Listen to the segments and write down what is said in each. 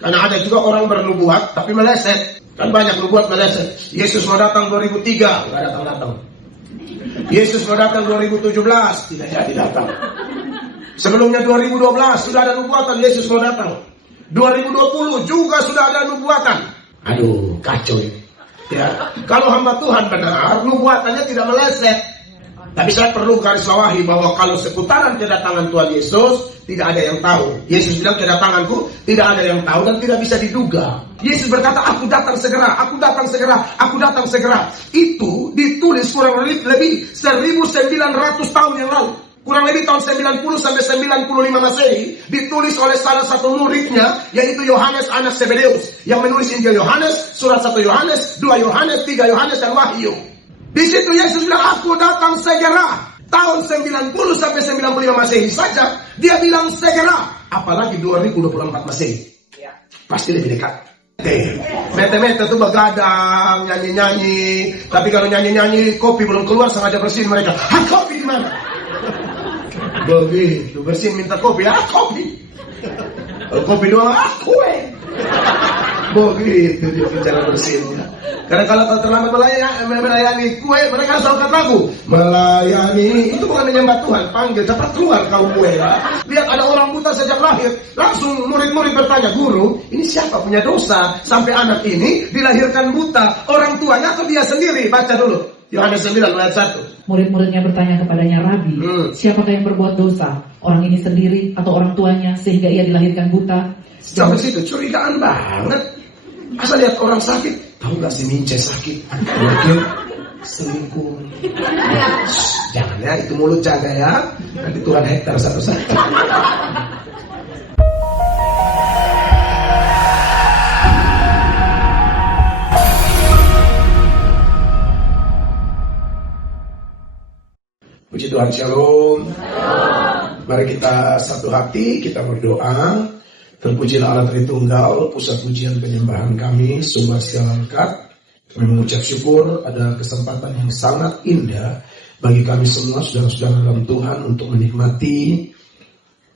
Karena ada juga orang bernubuat tapi meleset. Kan banyak nubuat meleset. Yesus mau datang 2003, nggak datang-datang. Yesus mau datang 2017, tidak jadi datang. Sebelumnya 2012 sudah ada nubuatan Yesus mau datang. 2020 juga sudah ada nubuatan. Aduh, kacau ini. Ya, kalau hamba Tuhan benar, nubuatannya tidak meleset. Tapi saya perlu garis bawahi bahwa kalau seputaran kedatangan Tuhan Yesus, tidak ada yang tahu. Yesus bilang kedatanganku tidak ada yang tahu dan tidak bisa diduga. Yesus berkata, aku datang segera, aku datang segera, aku datang segera. Itu ditulis kurang lebih 1900 tahun yang lalu. Kurang lebih tahun 90 sampai 95 Masehi, ditulis oleh salah satu muridnya, yaitu Yohanes anak Zebedeus, yang menulis Injil Yohanes, surat 1 Yohanes, 2 Yohanes, 3 Yohanes, dan Wahyu. Di situ Yesus bilang, aku datang segera. Tahun 90 sampai 95 Masehi saja, dia bilang segera. Apalagi 2024 Masehi. Pasti lebih dekat. Mete-mete tuh begadang, nyanyi-nyanyi. Tapi kalau nyanyi-nyanyi, kopi belum keluar, sengaja bersihin mereka. Kopi di mana? Begitu, bersihin minta kopi. Kopi. Kalau kopi doang, kue. Begitu dia bicara bersihinnya. Karena kalau terlambat melayani kue, mereka harus angkat lagu. Melayani, itu bukan menyembah Tuhan. Panggil, cepat keluar kau kue. Lihat ada orang buta sejak lahir. Langsung murid-murid bertanya, guru, ini siapa punya dosa? Sampai anak ini dilahirkan buta. Orang tuanya atau dia sendiri? Baca dulu. Yohanes 9 ayat 1. Murid-muridnya bertanya kepadanya, Rabi, siapakah yang berbuat dosa? Orang ini sendiri atau orang tuanya sehingga ia dilahirkan buta? Sampai situ curigaan banget. Asal lihat orang sakit, tahu gak si Mince sakit? Mungkin selingkuh. Jangan ya, itu mulut jaga ya. Nanti Tuhan hektar satu-satu. Puji Tuhan, shalom. Mari kita satu hati, kita berdoa. Terpujilah Allah Tritunggal, pusat pujian penyembahan kami, sumber segala berkat. Kami mengucap syukur ada kesempatan yang sangat indah bagi kami semua, saudara-saudara dalam Tuhan, untuk menikmati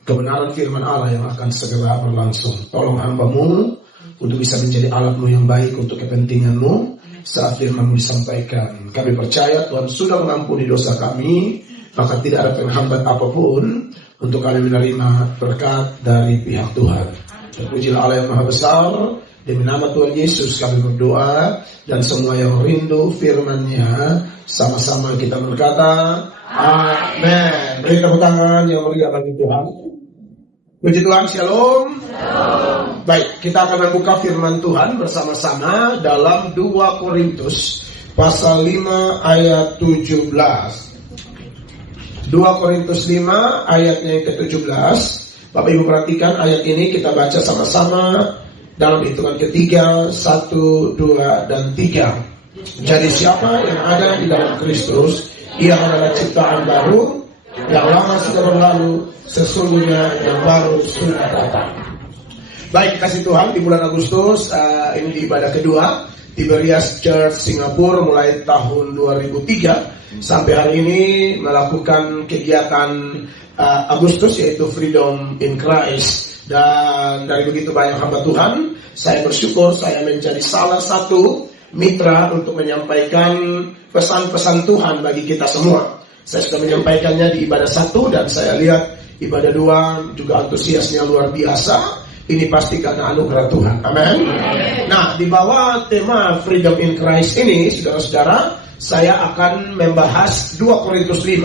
kebenaran firman Allah yang akan segera berlangsung. Tolong hamba-Mu untuk bisa menjadi alat-Mu yang baik untuk kepentingan-Mu saat firman-Mu disampaikan. Kami percaya Tuhan sudah mengampuni dosa kami, maka tidak ada penghambat apapun untuk kami menerima berkat dari pihak Tuhan. Terpujilah Allah yang Maha Besar. Demi nama Tuhan Yesus kami berdoa, dan semua yang rindu firman-Nya sama-sama kita berkata amin. Beri tepuk tangan yang meriah bagi Tuhan. Puji Tuhan, shalom. Baik, kita akan membuka firman Tuhan bersama-sama dalam 2 Korintus pasal 5 ayat 17. 2 Korintus 5 ayatnya yang ke-17. Bapak Ibu perhatikan ayat ini, kita baca sama-sama dalam hitungan ketiga, 1, 2, dan 3. Jadi siapa yang ada di dalam Kristus, ia adalah ciptaan baru, yang lama sudah berlalu, sesungguhnya yang baru sudah datang. Baik, kasih Tuhan, di bulan Agustus ini di ibadah kedua Tiberias Church Singapura mulai tahun 2003 sampai hari ini melakukan kegiatan Agustus, yaitu Freedom in Christ. Dan dari begitu banyak hamba Tuhan, saya bersyukur saya menjadi salah satu mitra untuk menyampaikan pesan-pesan Tuhan bagi kita semua. Saya sudah menyampaikannya di ibadah 1, dan saya lihat ibadah 2 juga antusiasnya luar biasa. Ini pasti karena anugerah Tuhan. Amin. Nah, di bawah tema Freedom in Christ ini, saudara-saudara, saya akan membahas 2 Korintus 5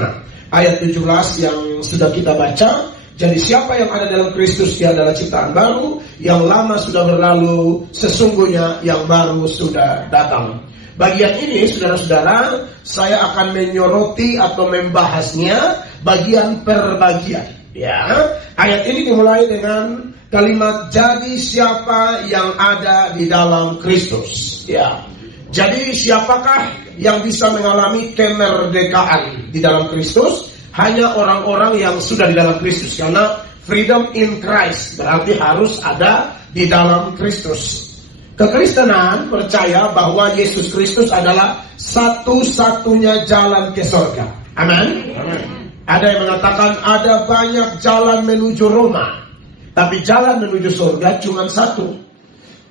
ayat 17 yang sudah kita baca. Jadi siapa yang ada dalam Kristus, dia adalah ciptaan baru, yang lama sudah berlalu, sesungguhnya yang baru sudah datang. Bagian ini, saudara-saudara, saya akan menyoroti atau membahasnya bagian per bagian. Ya, ayat ini dimulai dengan kalimat jadi siapa yang ada di dalam Kristus. Ya, jadi siapakah yang bisa mengalami kemerdekaan di dalam Kristus? Hanya orang-orang yang sudah di dalam Kristus. Karena freedom in Christ berarti harus ada di dalam Kristus. Kekristenan percaya bahwa Yesus Kristus adalah satu-satunya jalan ke surga. Amin. Ada yang mengatakan ada banyak jalan menuju Roma, tapi jalan menuju surga cuma satu,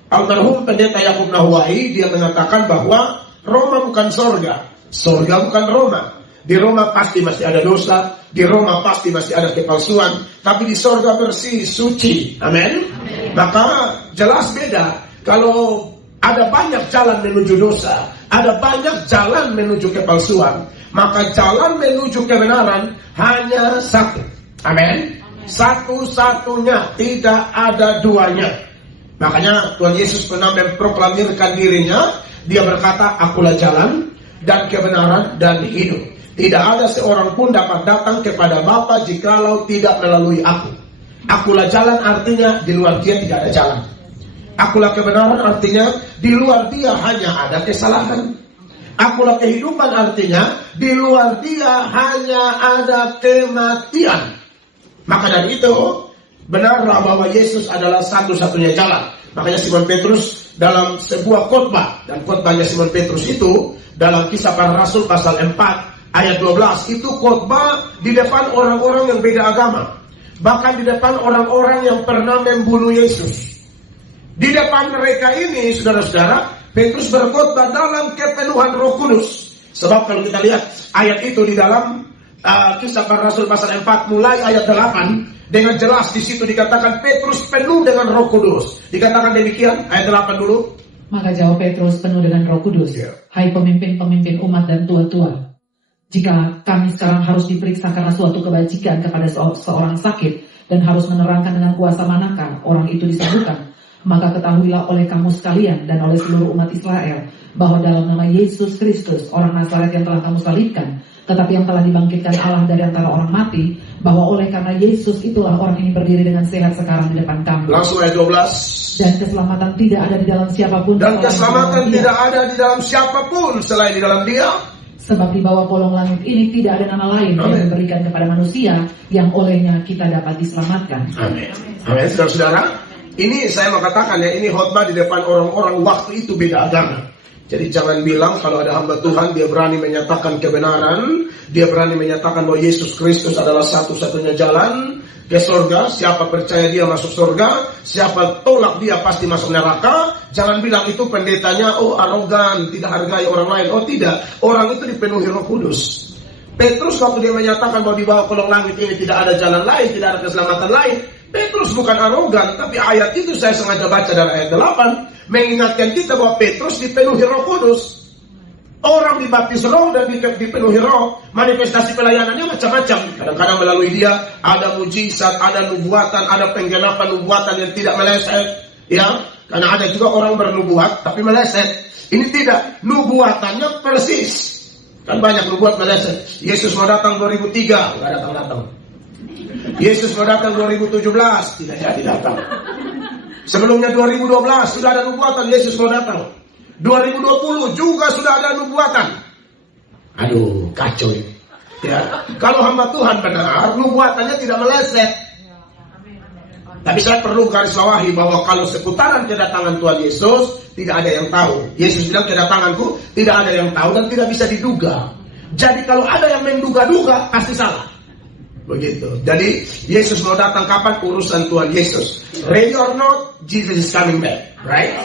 Almarhum pendeta Yakub Nawawi, dia mengatakan bahwa Roma bukan sorga, sorga bukan Roma. Di Roma pasti masih ada dosa, di Roma pasti masih ada kepalsuan, tapi di sorga bersih, suci. Amin. Maka jelas beda. Kalau ada banyak jalan menuju dosa, ada banyak jalan menuju kepalsuan, maka jalan menuju kebenaran hanya satu. Amin. Satu-satunya, tidak ada duanya. Makanya Tuhan Yesus pernah memproklamirkan dirinya. Dia berkata, akulah jalan dan kebenaran dan hidup. Tidak ada seorang pun dapat datang kepada Bapa jikalau tidak melalui aku. Akulah jalan artinya di luar dia tidak ada jalan. Akulah kebenaran artinya di luar dia hanya ada kesalahan. Akulah kehidupan artinya di luar dia hanya ada kematian. Maka dari itu benarlah bahwa Yesus adalah satu-satunya jalan. Makanya Simon Petrus dalam sebuah khotbah, dan khotbahnya Simon Petrus itu dalam Kisah Para Rasul pasal 4 ayat 12, itu khotbah di depan orang-orang yang beda agama, bahkan di depan orang-orang yang pernah membunuh Yesus. Di depan mereka ini, saudara-saudara, Petrus berkhotbah dalam kepenuhan Roh Kudus. Sebab kalau kita lihat ayat itu di dalam Kisah Para Rasul pasal 4 mulai ayat 8, dengan jelas di situ dikatakan Petrus penuh dengan Roh Kudus. Dikatakan demikian, ayat 8 dulu. Maka jawab Petrus penuh dengan Roh Kudus, hai pemimpin-pemimpin umat dan tua-tua, jika kami sekarang harus diperiksa karena suatu kebajikan kepada seorang sakit dan harus menerangkan dengan kuasa manakah orang itu disembuhkan, maka ketahuilah oleh kamu sekalian dan oleh seluruh umat Israel bahwa dalam nama Yesus Kristus, orang Nazaret yang telah kamu salibkan, tetapi yang telah dibangkitkan Allah dari antara orang mati, bahwa oleh karena Yesus itulah orang ini berdiri dengan sehat sekarang di depan kamu. Langsung ayat 12. Dan keselamatan tidak ada di dalam siapapun. Dan keselamatan tidak ada di dalam siapapun selain di dalam Dia. Sebab di bawah kolong langit ini tidak ada nama lain yang diberikan kepada manusia yang olehnya kita dapat diselamatkan. Amin. Amin. Saudara-saudara, ini saya mau katakan ya, ini khotbah di depan orang-orang waktu itu beda agama. Jadi jangan bilang kalau ada hamba Tuhan dia berani menyatakan kebenaran, dia berani menyatakan bahwa Yesus Kristus adalah satu-satunya jalan ke surga. Siapa percaya dia masuk surga, siapa tolak dia pasti masuk neraka. Jangan bilang itu pendetanya arogan, tidak hargai orang lain. Oh tidak, orang itu dipenuhi Roh Kudus. Petrus waktu dia menyatakan bahwa di bawah kolong langit ini tidak ada jalan lain, tidak ada keselamatan lain, Petrus bukan arogan, tapi ayat itu saya sengaja baca dari ayat 8 mengingatkan kita bahwa Petrus dipenuhi Roh Kudus. Orang dibaptis Roh dan dipenuhi Roh, manifestasi pelayanannya macam-macam. Kadang-kadang melalui dia ada mujizat, ada nubuatan, ada penggenapan nubuatan yang tidak meleset, ya. Karena ada juga orang bernubuat tapi meleset. Ini tidak, nubuatannya persis. Kan banyak nubuat meleset. Yesus mau datang 2003, nggak datang-datang. Yesus mau datang 2017, tidak jadi datang. Sebelumnya 2012 sudah ada nubuatan Yesus mau datang. 2020 juga sudah ada nubuatan. Aduh, kacau ini. Ya, kalau hamba Tuhan benar, nubuatannya tidak meleset. Tapi saya perlu garis bawahi bahwa kalau seputaran kedatangan Tuhan Yesus tidak ada yang tahu. Yesus bilang kedatanganku tidak ada yang tahu dan tidak bisa diduga. Jadi kalau ada yang menduga-duga pasti salah. Begitu. Jadi Yesus mau datang kapan urusan Tuhan Yesus. Ready or not, Jesus is coming back, right?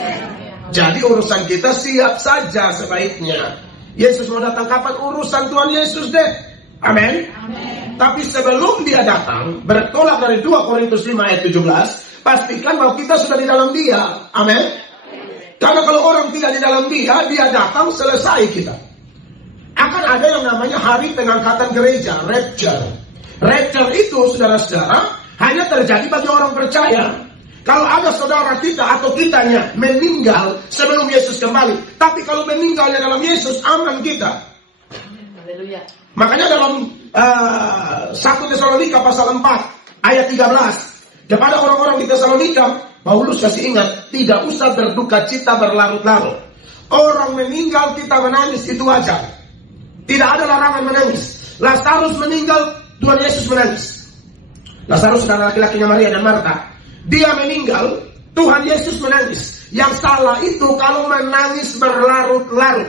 Jadi urusan kita siap saja sebaiknya. Yesus mau datang kapan urusan Tuhan Yesus deh. Amin. Tapi sebelum dia datang, bertolak dari 2 Korintus 5 ayat 17, pastikan bahwa kita sudah di dalam Dia. Amin. Karena kalau orang tidak di dalam Dia, dia datang selesai kita. Akan ada yang namanya hari pengangkatan gereja, rapture. Rapture itu, saudara-saudara, hanya terjadi bagi orang percaya. Kalau ada saudara kita atau kitanya meninggal sebelum Yesus kembali, tapi kalau meninggalnya dalam Yesus, aman kita. Haleluya. Makanya dalam 1 Tesalonika pasal 4 ayat 13, kepada orang-orang di Tesalonika, Paulus kasih ingat, tidak usah berduka cita berlarut-larut. Orang meninggal kita menangis, itu wajar. Tidak ada larangan menangis. Lazarus meninggal, Tuhan Yesus menangis. Lazarus adalah laki-lakinya Maria dan Marta. Dia meninggal, Tuhan Yesus menangis. Yang salah itu kalau menangis berlarut-larut,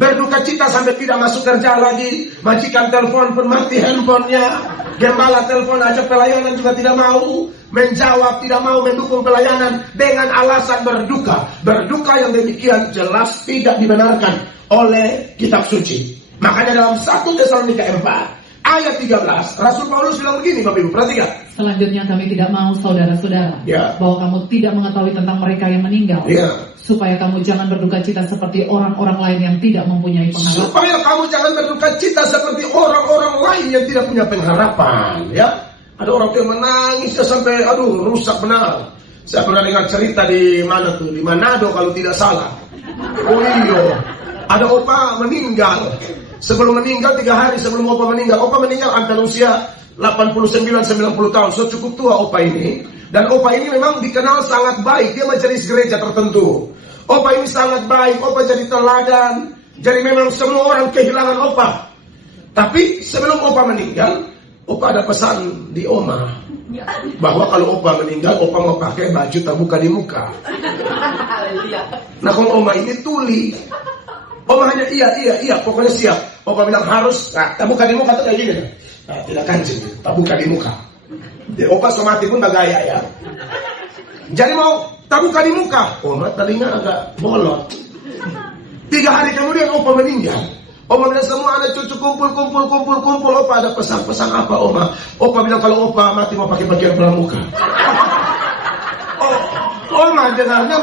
berduka cita sampai tidak masuk kerja lagi, majikan telepon pun mati handphonenya, Gembala telepon ajak pelayanan juga tidak mau menjawab, tidak mau mendukung pelayanan dengan alasan berduka. Berduka yang demikian jelas tidak dibenarkan oleh kitab suci. Makanya dalam 1 Tesalonika 4 ayat 13 Rasul Paulus bilang begini, Bapak Ibu perhatikan. Selanjutnya kami tidak mau saudara-saudara bahwa kamu tidak mengetahui tentang mereka yang meninggal, supaya kamu jangan berduka cita seperti orang-orang lain yang tidak mempunyai pengharapan. Supaya kamu jangan berduka cita seperti orang-orang lain yang tidak punya pengharapan. Ya, ada orang yang menangis sampai rusak benar. Saya pernah dengar cerita di mana tuh, di Manado kalau tidak salah. Oh iya, ada opa meninggal. Sebelum meninggal 3 hari sebelum opa meninggal antara usia 89-90 tahun. So cukup tua opa ini. Dan opa ini memang dikenal sangat baik. Dia majelis gereja tertentu. Opa ini sangat baik. Opa jadi teladan. Jadi memang semua orang kehilangan opa. Tapi sebelum opa meninggal, opa ada pesan di oma. Bahwa kalau opa meninggal, opa mau pakai baju terbuka di muka. Nah kalau oma ini tuli. Oma hanya iya, pokoknya siap. Opa bilang harus, terbuka di muka tuh kayak gini. Nah, tidak kancing, terbuka di muka. Jadi opa somati pun bagaya ya. Jadi mau terbuka di muka, oma tadinya agak bolot. 3 hari kemudian opa meninggal. Oma bilang semua anak cucu kumpul. Opa ada pesan-pesan apa oma? Opa bilang kalau opa mati mau pakai pakaian pramuka. Oma dengarnya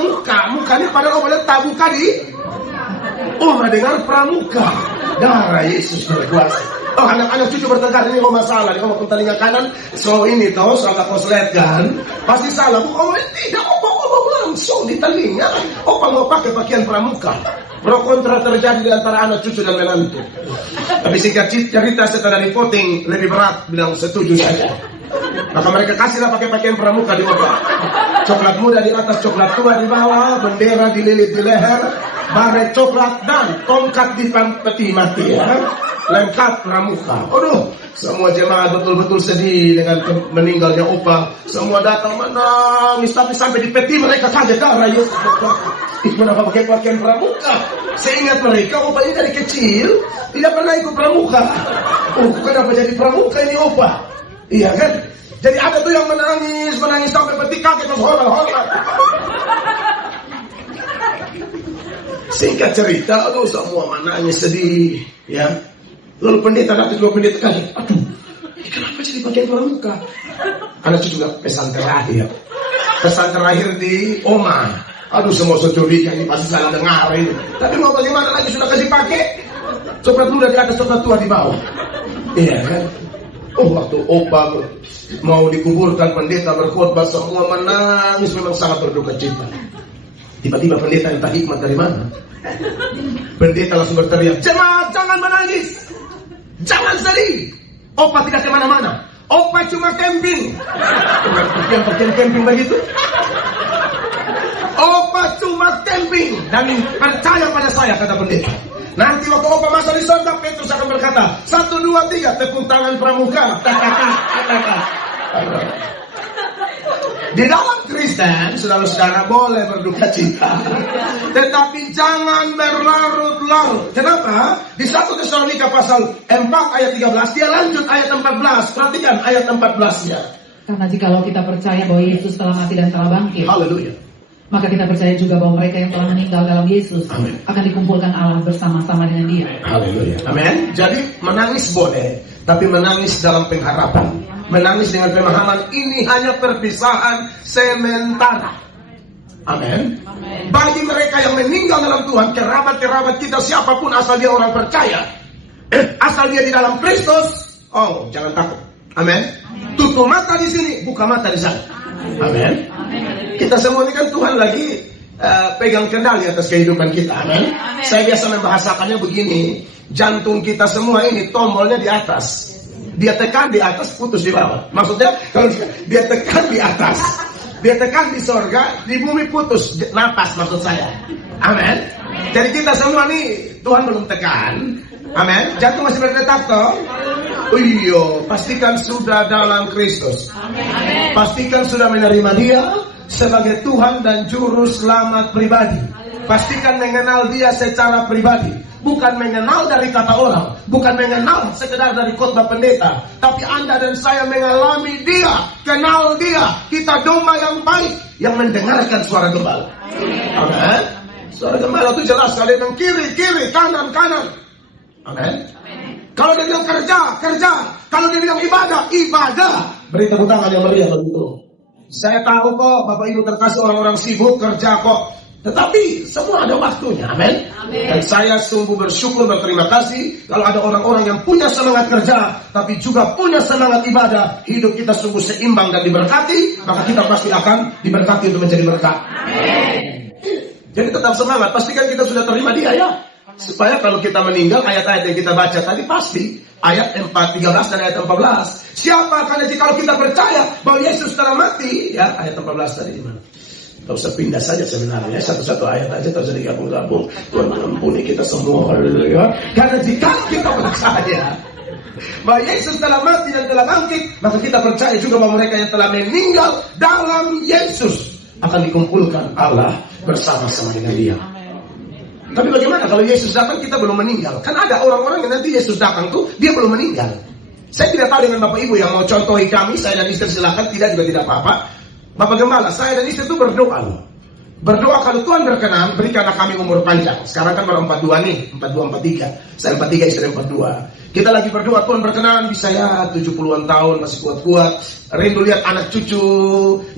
mukanya padahal opa bilang terbuka di. Oma dengar pramuka. Darah Yesus berkuasa. Oh, anak-anak cucu bertengkar, ini kok masalah, ini kok telinga kanan, so ini toh, salah koslet kan, pasti salah. Oh, tidak, opa langsung di telinga. Opa mau pakai pakaian pramuka. Pro kontra terjadi di antara anak cucu dan menantu. Tapi singkat cerita setelah di voting lebih berat, bilang setuju saja. Maka mereka kasihlah pakai pakaian pramuka di opa. Coklat muda di atas, coklat tua di bawah, bendera dililit di leher, baret coklat dan tongkat di peti mati ya. Lengkap pramuka. Aduh, semua jemaat betul-betul sedih dengan meninggalnya opa. Semua datang menangis, tapi sampai di peti mereka kaget darah Yesus. Kenapa pakai pakaian pramuka? Seingat mereka opa ini dari kecil tidak pernah ikut pramuka. Oh, kenapa jadi pramuka ini opa? Iya kan? Jadi ada tuh yang menangis sampai peti kaget terus horor. Singkat cerita, aduh semua menangis sedih, ya. Lalu pendeta datang, 2 pendeta kaget. Aduh, ini kenapa jadi pakaian pramuka? Anak cucu juga pesan terakhir. Pesan terakhir di oma. Aduh, semua securiga ini pasti salah dengar ini. Tapi mau bagaimana lagi sudah kasih pakai? Coklat muda di atas, coklat tua di bawah. Iya kan? Oh, waktu opa mau dikuburkan, pendeta berkhotbah, semua menangis, memang sangat berduka cita. Tiba-tiba pendeta entah hikmat dari mana. Pendeta langsung berteriak, jemaat jangan menangis. Jangan sedih. Opa tidak kemana-mana. Opa cuma camping. Yang pakaian camping begitu. Opa cuma camping. Dan percaya pada saya, kata pendeta. Nanti waktu opa masuk di surga, Petrus akan berkata, 1, 2, 3, tepuk tangan pramuka. Di dalam Kristen, saudara-saudara boleh berduka cita, tetapi jangan berlarut-larut. Kenapa? Di 1 Tesalonika pasal 4 ayat 13, dia lanjut ayat 14. Perhatikan ayat 14-nya. Karena jikalau kita percaya bahwa Yesus telah mati dan telah bangkit, Haleluya. maka kita percaya juga bahwa mereka yang telah meninggal dalam Yesus Amen. akan dikumpulkan Allah bersama-sama dengan Dia. Haleluya. Amin. Jadi menangis boleh, tapi menangis dalam pengharapan. Menangis dengan pemahaman ini hanya perpisahan sementara. Amin. Bagi mereka yang meninggal dalam Tuhan, kerabat-kerabat kita siapapun asal dia orang percaya, asal dia di dalam Kristus, oh jangan takut. Amin. Tutup mata di sini, buka mata di sana. Amin. Kita semua ini kan Tuhan lagi pegang kendali atas kehidupan kita. Amin. Saya biasa membahasakannya begini, jantung kita semua ini tombolnya di atas. Dia tekan di atas, putus di bawah. Maksudnya kalau dia tekan di atas, dia tekan di sorga, di bumi putus napas maksud saya. Amin. Jadi kita semua nih Tuhan belum tekan. Amin. Jantung masih berdetak toh. Oh iya, pastikan sudah dalam Kristus. Pastikan sudah menerima Dia sebagai Tuhan dan Juru Selamat pribadi. Pastikan mengenal Dia secara pribadi. bukan mengenal dari kata orang, bukan mengenal sekedar dari khotbah pendeta, tapi Anda dan saya mengalami Dia, kenal Dia. Kita domba yang baik yang mendengarkan suara gembala. Amin. Suara gembala itu jelas, kalau dia bilang kiri, kiri, kanan, kanan. Amin. Kalau dia bilang kerja, kerja. Kalau dia bilang ibadah, ibadah. Beri tepuk tangan yang meriah begitu. Saya tahu kok Bapak Ibu terkasih, orang-orang sibuk kerja kok. Tetapi semua ada waktunya. Amin. Dan saya sungguh bersyukur, berterima kasih kalau ada orang-orang yang punya semangat kerja, tapi juga punya semangat ibadah. Hidup kita sungguh seimbang dan diberkati, maka kita pasti akan diberkati untuk menjadi berkat. Jadi tetap semangat, pastikan kita sudah terima Dia ya. Supaya kalau kita meninggal, ayat-ayat yang kita baca tadi pasti ayat 13 dan ayat 14. Siapa akan kalau kita percaya bahwa Yesus telah mati, ya ayat 14 tadi di mana? Tak usah pindah saja sebenarnya, satu-satu ayat aja tak usah digabung-gabung. Tuhan mengampuni kita semua, haleluya. Karena jika kita percaya bahwa Yesus telah mati dan telah bangkit, maka kita percaya juga bahwa mereka yang telah meninggal dalam Yesus akan dikumpulkan Allah bersama-sama dengan Dia. Tapi bagaimana kalau Yesus datang kita belum meninggal? Kan ada orang-orang yang nanti Yesus datang tuh dia belum meninggal. Saya tidak tahu dengan Bapak Ibu yang mau contohi kami, saya dan istri silakan, tidak juga tidak apa-apa. Bapak Gembala, saya dan istri itu berdoa loh. Berdoa kalau Tuhan berkenan berikanlah kami umur panjang. Sekarang kan baru 42 nih, 42, 43. Saya 43, istri 42. Kita lagi berdoa Tuhan berkenan bisa ya 70-an tahun masih kuat-kuat. Rindu lihat anak cucu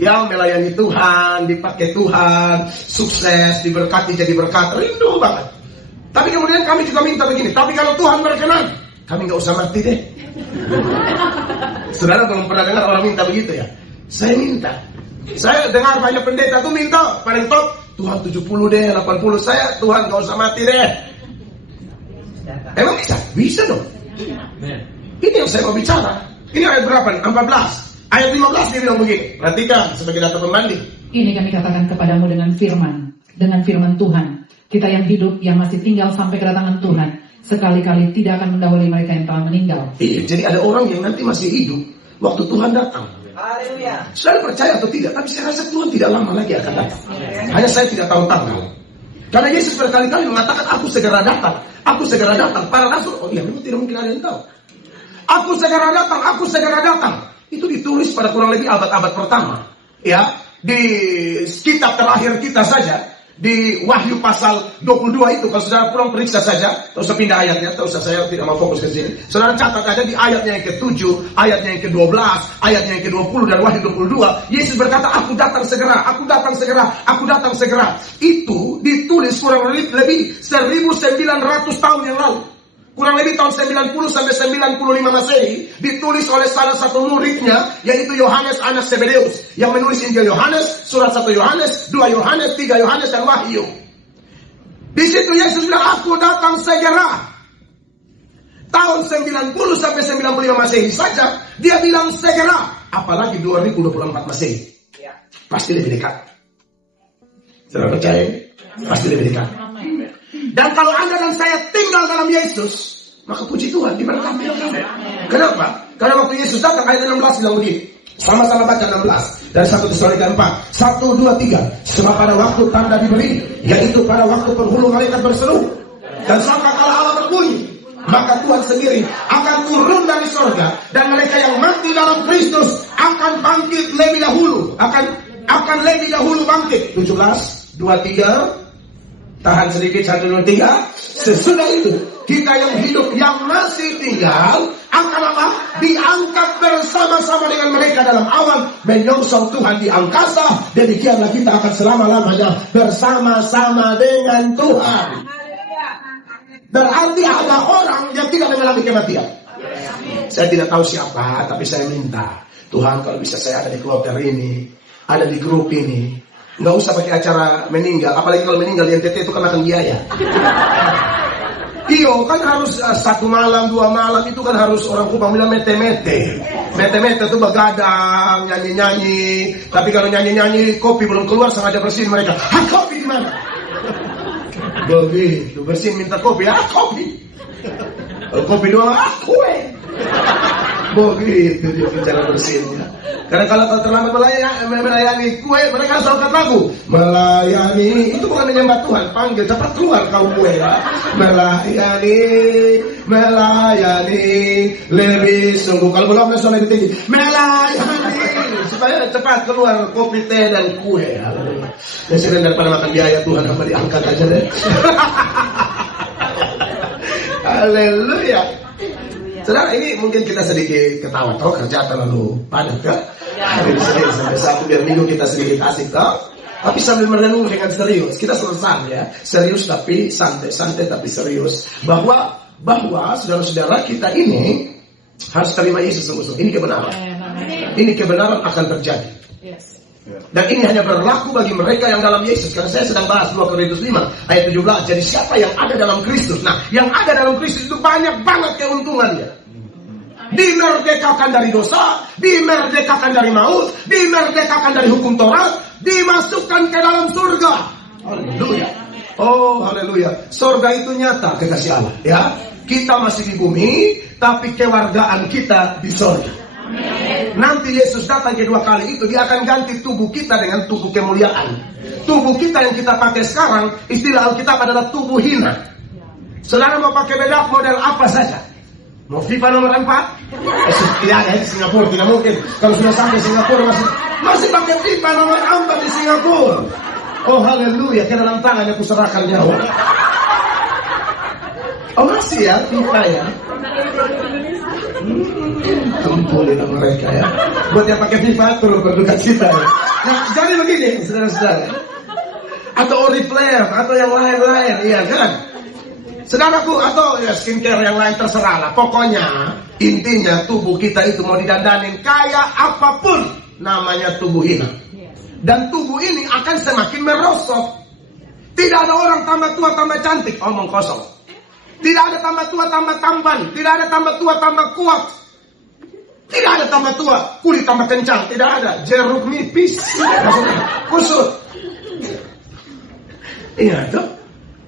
yang melayani Tuhan, dipakai Tuhan, sukses, diberkati jadi berkat. Rindu banget. Tapi kemudian kami juga minta begini, tapi kalau Tuhan berkenan, kami gak usah mati deh. Saudara belum pernah dengar orang minta begitu ya? Saya minta. Saya dengar banyak pendeta tuh minta paling top Tuhan 70 deh, 80. Saya Tuhan gak usah mati deh. Emang bisa? Bisa dong. Ini yang saya mau bicara. Ini ayat berapa nih? 14. Ayat 15 dia bilang begini. Perhatikan sebagai data pembanding. Ini kami katakan kepadamu dengan firman Tuhan. Kita yang hidup, yang masih tinggal sampai kedatangan Tuhan, sekali-kali tidak akan mendahului mereka yang telah meninggal. Iya, jadi ada orang yang nanti masih hidup waktu Tuhan datang. Haleluya. Saudara percaya atau tidak? Tapi saya rasa Tuhan tidak lama lagi akan datang. Hanya saya tidak tahu tanggal. Karena Yesus berkali-kali mengatakan, aku segera datang. Aku segera datang. Para rasul, oh iya, memang tidak mungkin ada yang tahu. Aku segera datang, aku segera datang. Itu ditulis pada kurang lebih abad-abad pertama. Ya, di kitab terakhir kita saja, di Wahyu pasal 22 itu, kalau saudara kurang periksa saja, tak usah pindah ayatnya, tak usah, saya tidak mau fokus ke sini. Saudara catat aja di ayatnya yang ke-7, ayatnya yang ke-12, ayatnya yang ke-20 dan Wahyu 22, Yesus berkata, aku datang segera, aku datang segera, aku datang segera. Itu ditulis kurang lebih 1900 tahun yang lalu. Kurang lebih tahun 90 sampai 95 Masehi, ditulis oleh salah satu muridnya, yaitu Yohanes anak Zebedeus, yang menulis Injil Yohanes, surat 1 Yohanes, 2 Yohanes, 3 Yohanes, dan Wahyu. Di situ Yesus bilang, aku datang segera. Tahun 90 sampai 95 Masehi saja, dia bilang segera. Apalagi 2024 Masehi. Pasti lebih dekat. Saudara percaya? Pasti lebih dekat. Dan kalau Anda dan saya tinggal dalam Yesus, maka puji Tuhan diberkati. Kenapa? Karena waktu Yesus datang ayat 16 bilang begini. Sama-sama baca 16 dari 1 Tesalonika 4. 1, 2, 3. Sebab pada waktu tanda diberi, yaitu pada waktu penghulu malaikat berseru dan sangkakala Allah berbunyi, maka Tuhan sendiri akan turun dari sorga, dan mereka yang mati dalam Kristus akan bangkit lebih dahulu. Akan lebih dahulu bangkit. 17, 2, 3. Tahan sedikit, 1, 2, 3. Sesudah itu kita yang hidup yang masih tinggal akan apa? Diangkat bersama-sama dengan mereka dalam awan menyongsong Tuhan di angkasa. Demikianlah kita akan selama-lamanya bersama-sama dengan Tuhan. Berarti ada orang yang tidak mengalami kematian. Saya tidak tahu siapa, tapi saya minta Tuhan, kalau bisa saya ada di keluarga ini, ada di grup ini. Nggak usah pakai acara meninggal, apalagi kalau meninggal di NTT itu kan akan biaya. Iyo kan harus 1 malam, 2 malam, itu kan harus orang Kupang bilang mete-mete. Mete-mete itu begadang, nyanyi-nyanyi. Tapi kalau nyanyi-nyanyi, kopi belum keluar, sengaja bersihin mereka. Kopi di mana? Begitu, bersihin minta kopi, kopi. Kalau kopi doang, kue. Begitu dia cara bersihinnya. Karena kalau terlambat melayani kue, mereka harus angkat lagu. Melayani, itu bukan menyembah Tuhan. Panggil, cepat keluar kau kue ya. Melayani, lebih sungguh. Kalau belum suara lebih tinggi. Melayani, supaya cepat keluar kopi, teh, dan kue. Presiden daripada makan biaya Tuhan, apa diangkat aja deh. Haleluya. Saudara, ini mungkin kita sedikit ketawa, toh kerja terlalu padat kan? Hari ini sedikit sampai Sabtu biar Minggu kita sedikit asik toh. Tapi sambil merenung dengan serius, kita selesai ya. Serius tapi santai, santai tapi serius. Bahwa saudara-saudara kita ini harus terima Yesus sungguh-sungguh. Ini kebenaran. Ini kebenaran akan terjadi. Dan ini hanya berlaku bagi mereka yang dalam Yesus. Karena saya sedang bahas 2 Korintus 5 ayat 17. Jadi siapa yang ada dalam Kristus? Nah, yang ada dalam Kristus itu banyak banget keuntungannya. Dimerdekakan dari dosa, dimerdekakan dari maut, dimerdekakan dari hukum Taurat, dimasukkan ke dalam surga. Haleluya. Oh, haleluya. Surga itu nyata, kekasih Allah, ya. Kita masih di bumi, tapi kewargaan kita di surga. Nanti Yesus datang kedua kali itu, dia akan ganti tubuh kita dengan tubuh kemuliaan. Tubuh kita yang kita pakai sekarang, istilah Alkitab adalah tubuh hina. Saudara mau pakai bedak model apa saja? Mau FIFA nomor 4? Tidak ada di Singapura, tidak mungkin. Kalau sudah sampai Singapura masih pakai FIFA nomor 4 di Singapura. Oh haleluya, ke dalam tangan aku serahkan nyawa. Oh masih ya, FIFA ya. Ampunin mereka ya. Buat yang pakai FIFA turun berduka cita ya. Nah jadi begini saudara-saudara. Atau Oriflame atau yang lain-lain, iya kan? Saudaraku, atau ya skincare yang lain terserah lah. Pokoknya intinya tubuh kita itu mau didandanin kayak apapun, namanya tubuh hina. Dan tubuh ini akan semakin merosot. Tidak ada orang tambah tua tambah cantik, omong kosong. Tidak ada tambah tua tambah tampan. Tidak ada tambah tua tambah kuat. Tidak ada tambah tua kulit tambah kencang. Tidak ada jeruk nipis kusut. Iya tuh.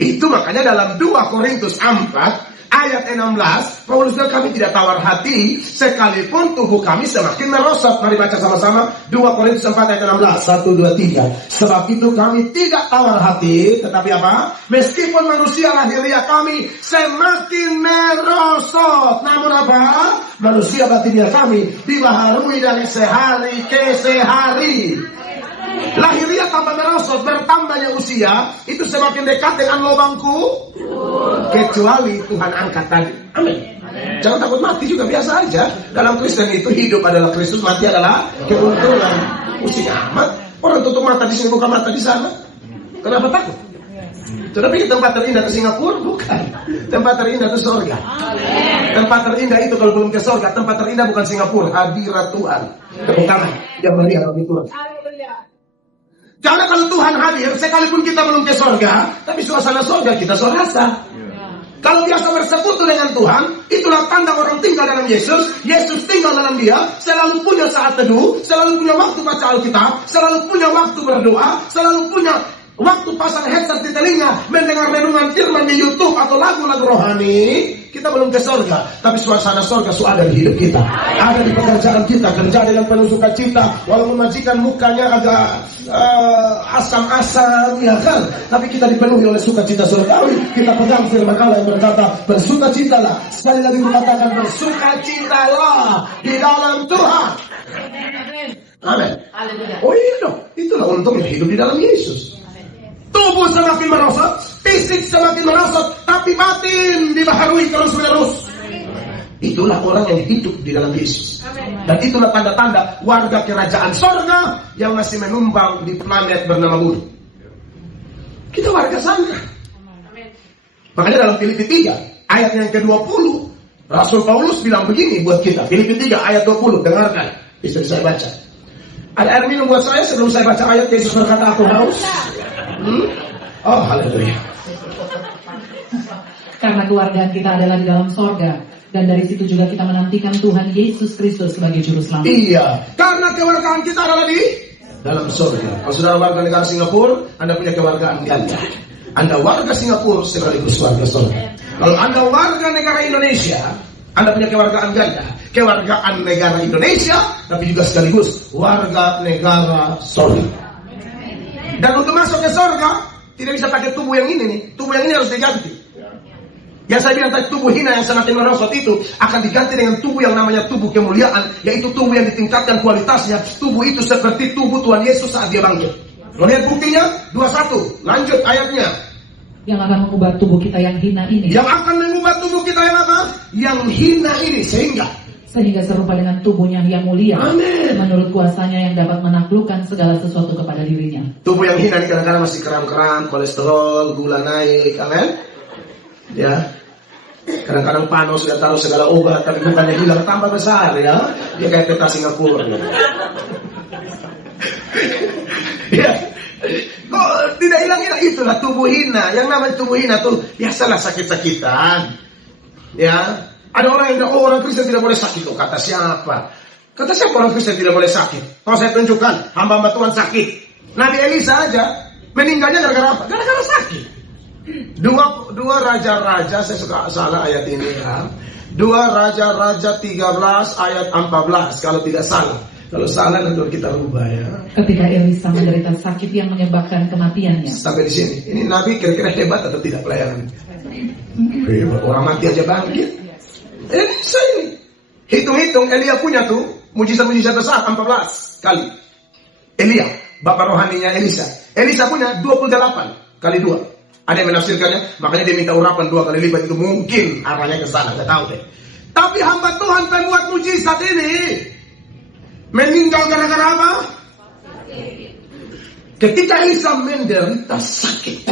Itu makanya dalam 2 Korintus 4 ayat 16 Paulus bilang kami tidak tawar hati sekalipun tubuh kami semakin merosot. Mari baca sama-sama 2 Korintus 4 ayat 16. 1, 2, 3. Sebab itu kami tidak tawar hati, tetapi apa? Meskipun manusia lahiriah kami semakin merosot, namun apa? Manusia batiniah kami dibaharui dari sehari ke sehari. Lahiriah tambah merosot, bertambahnya usia itu semakin dekat dengan lubangku, kecuali Tuhan angkat tadi. Amin. Jangan takut mati juga, biasa aja. Dalam Kristen itu hidup adalah Kristus, mati adalah keuntungan. Pusing amat. Orang tutup mata di sini buka mata di sana. Kenapa takut? Tetapi tempat terindah ke Singapura bukan. Tempat terindah ke surga. Tempat terindah itu kalau belum ke surga, tempat terindah bukan Singapura, hadirat Tuhan. Tepuk tangan yang meriah bagi Tuhan. Karena kalau Tuhan hadir, sekalipun kita belum ke surga, tapi suasana surga kita so rasa. Kalau biasa bersekutu dengan Tuhan, itulah tanda orang tinggal dalam Yesus. Yesus tinggal dalam dia, selalu punya saat teduh, selalu punya waktu baca Alkitab, selalu punya waktu berdoa, selalu punya waktu pasang headset di telinga, mendengar renungan firman di YouTube atau lagu-lagu rohani. Kita belum ke surga, tapi suasana surga ada di hidup kita, ada di pekerjaan kita, kerja dengan penuh sukacita, walaupun majikan mukanya agak asam-asam, ya kan? Tapi kita dipenuhi oleh sukacita surgawi. Kita pegang firman Allah yang berkata, bersukacitalah. Sekali lagi mengatakan, bersukacitalah di dalam Tuhan. Amin. Oh iya dong, itulah untungnya hidup di dalam Yesus. Tubuh semakin merosot, fisik semakin merosot, tapi batin dibaharui terus-menerus. Itulah orang yang hidup di dalam Yesus. Dan itulah tanda-tanda warga kerajaan sorga yang masih menumpang di planet bernama bumi. Kita warga sana. Makanya dalam Filipi 3 ayat yang ke-20 Rasul Paulus bilang begini buat kita. Filipi 3 ayat 20, dengarkan. Bisa saya baca. Ada air minum buat saya sebelum saya baca ayat Yesus berkata aku haus. Oh haleluya. Karena keluargaan kita adalah di dalam sorga, dan dari situ juga kita menantikan Tuhan Yesus Kristus sebagai juru selamat. Iya, karena keluargaan kita adalah di dalam sorga. Kalau saudara warga negara Singapura, Anda punya keluargaan ganda. Anda warga Singapura sekaligus warga sorga. Kalau Anda warga negara Indonesia, Anda punya keluargaan ganda. kewargaan negara Indonesia, tapi juga sekaligus warga negara sorga. Dan untuk masuk ke sorga, tidak bisa pakai tubuh yang ini nih. Tubuh yang ini harus diganti. Yang saya bilang tadi, tubuh hina yang semakin merosot itu akan diganti dengan tubuh yang namanya tubuh kemuliaan, yaitu tubuh yang ditingkatkan kualitasnya. Tubuh itu seperti tubuh Tuhan Yesus saat dia bangkit. Kalau lihat buktinya 21, lanjut ayatnya. Yang akan mengubah tubuh kita yang hina ini. Yang akan mengubah tubuh kita yang apa? Yang hina ini, sehingga serupa dengan tubuhnya yang mulia. Amin. Menurut kuasanya yang dapat menaklukkan segala sesuatu kepada dirinya. Tubuh yang hina ini kadang-kadang masih kram-kram, kolesterol, gula naik, amin. Ya, kadang-kadang panos sudah taruh segala obat, tapi bukannya hilang, tambah besar ya. Dia kayak peta Singapura. Ya, kok tidak hilang-hilang, itulah tubuh hina. Yang namanya tubuh hina tuh biasalah sakit-sakitan. Ya, ada orang yang bilang, oh orang Kristen tidak boleh sakit. Oh, kata siapa? Kata siapa orang Kristen tidak boleh sakit? Kalau saya tunjukkan, hamba-hamba Tuhan sakit. Nabi Elisa aja meninggalnya gara-gara apa? Gara-gara sakit. Dua raja-raja, saya suka salah ayat ini ya. 2 Raja-Raja 13 ayat 14 kalau tidak salah. Kalau salah nanti kita rubah ya. Ketika Elisa menderita sakit yang menyebabkan kematiannya. Sampai di sini. Ini Nabi kira-kira hebat atau tidak pelayanan? Hebat. Orang mati aja bangkit. Elisa ini. Hitung-hitung Elia punya tuh mujizat-mujizat besar 14 kali. Elia, bapak rohaninya Elisa. Elisa punya 28 kali 2. Ada yang menafsirkannya, makanya dia minta urapan 2 kali lipat, itu mungkin arahnya ke sana, nggak tahu deh. Tapi hamba Tuhan pembuat mujizat ini meninggal gara-gara apa? Ketika Elisa menderita sakit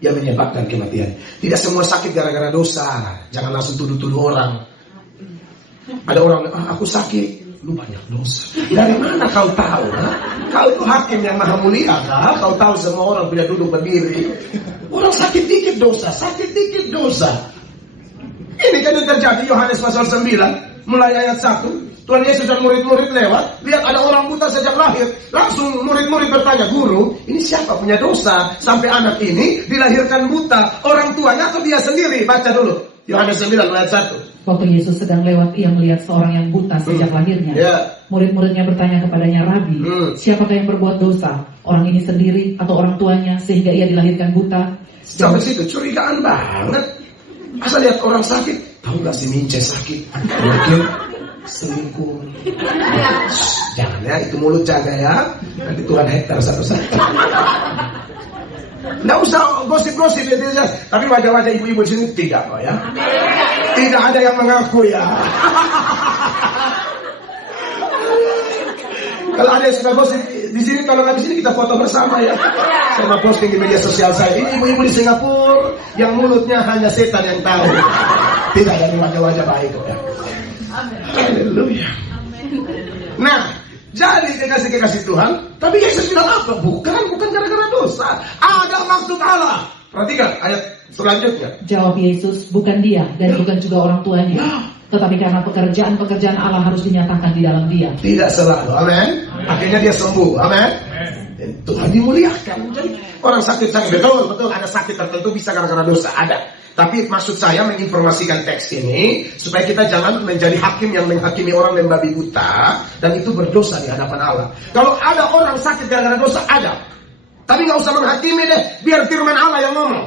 yang menyebabkan kematian. Tidak semua sakit gara-gara dosa. Jangan langsung tuduh-tuduh orang. Ada orang, aku sakit. Lu banyak dosa. Dari mana kau tahu? Kau itu hakim yang maha mulia. Kau tahu semua orang tidak duduk berdiri. Orang sakit dikit dosa, sakit dikit dosa. Ini kan yang terjadi. Yohanes pasal 9 mulai ayat 1. Tuhan Yesus dan murid-murid lewat, lihat ada orang buta sejak lahir. Langsung murid-murid bertanya, guru, ini siapa punya dosa sampai anak ini dilahirkan buta? Orang tuanya atau dia sendiri? Baca dulu Yohanes 9 ayat 1. Waktu Yesus sedang lewat, ia melihat seorang yang buta sejak lahirnya. Yeah. Murid-muridnya bertanya kepadanya, Rabi, siapakah yang berbuat dosa? Orang ini sendiri atau orang tuanya sehingga ia dilahirkan buta? Sampai situ curigaan banget. Asal lihat orang sakit, tahu gak si Mince sakit? Mungkin selingkuh. Jangan ya, itu mulut jaga ya. Nanti Tuhan hektar satu-satu. Nggak usah gosip-gosip ya. Tapi wajah-wajah ibu-ibu di sini tidak kok ya. Tidak ada yang mengaku ya. Kalau ada yang suka gosip di sini, kalau nggak di sini kita foto bersama ya. Sama posting di media sosial saya. Ini ibu-ibu di Singapura yang mulutnya hanya setan yang tahu. Tidak ada wajah-wajah baik kok ya. Haleluya. Nah, jadi kekasih-kekasih Tuhan, tapi Yesus bilang apa? Bukan gara-gara dosa. Ada maksud Allah. Perhatikan ayat selanjutnya. Jawab Yesus, bukan dia dan bukan juga orang tuanya. Tetapi karena pekerjaan Allah harus dinyatakan di dalam dia. Tidak selalu, amin. Akhirnya dia sembuh, amin. Tuhan dimuliakan. Jadi orang sakit, betul, ada sakit tertentu bisa gara-gara dosa, ada. Tapi maksud saya menginformasikan teks ini supaya kita jangan menjadi hakim yang menghakimi orang membabi buta dan itu berdosa di hadapan Allah. Kalau ada orang sakit gara-gara dosa, ada. Tapi nggak usah menghakimi deh, biar firman Allah yang ngomong.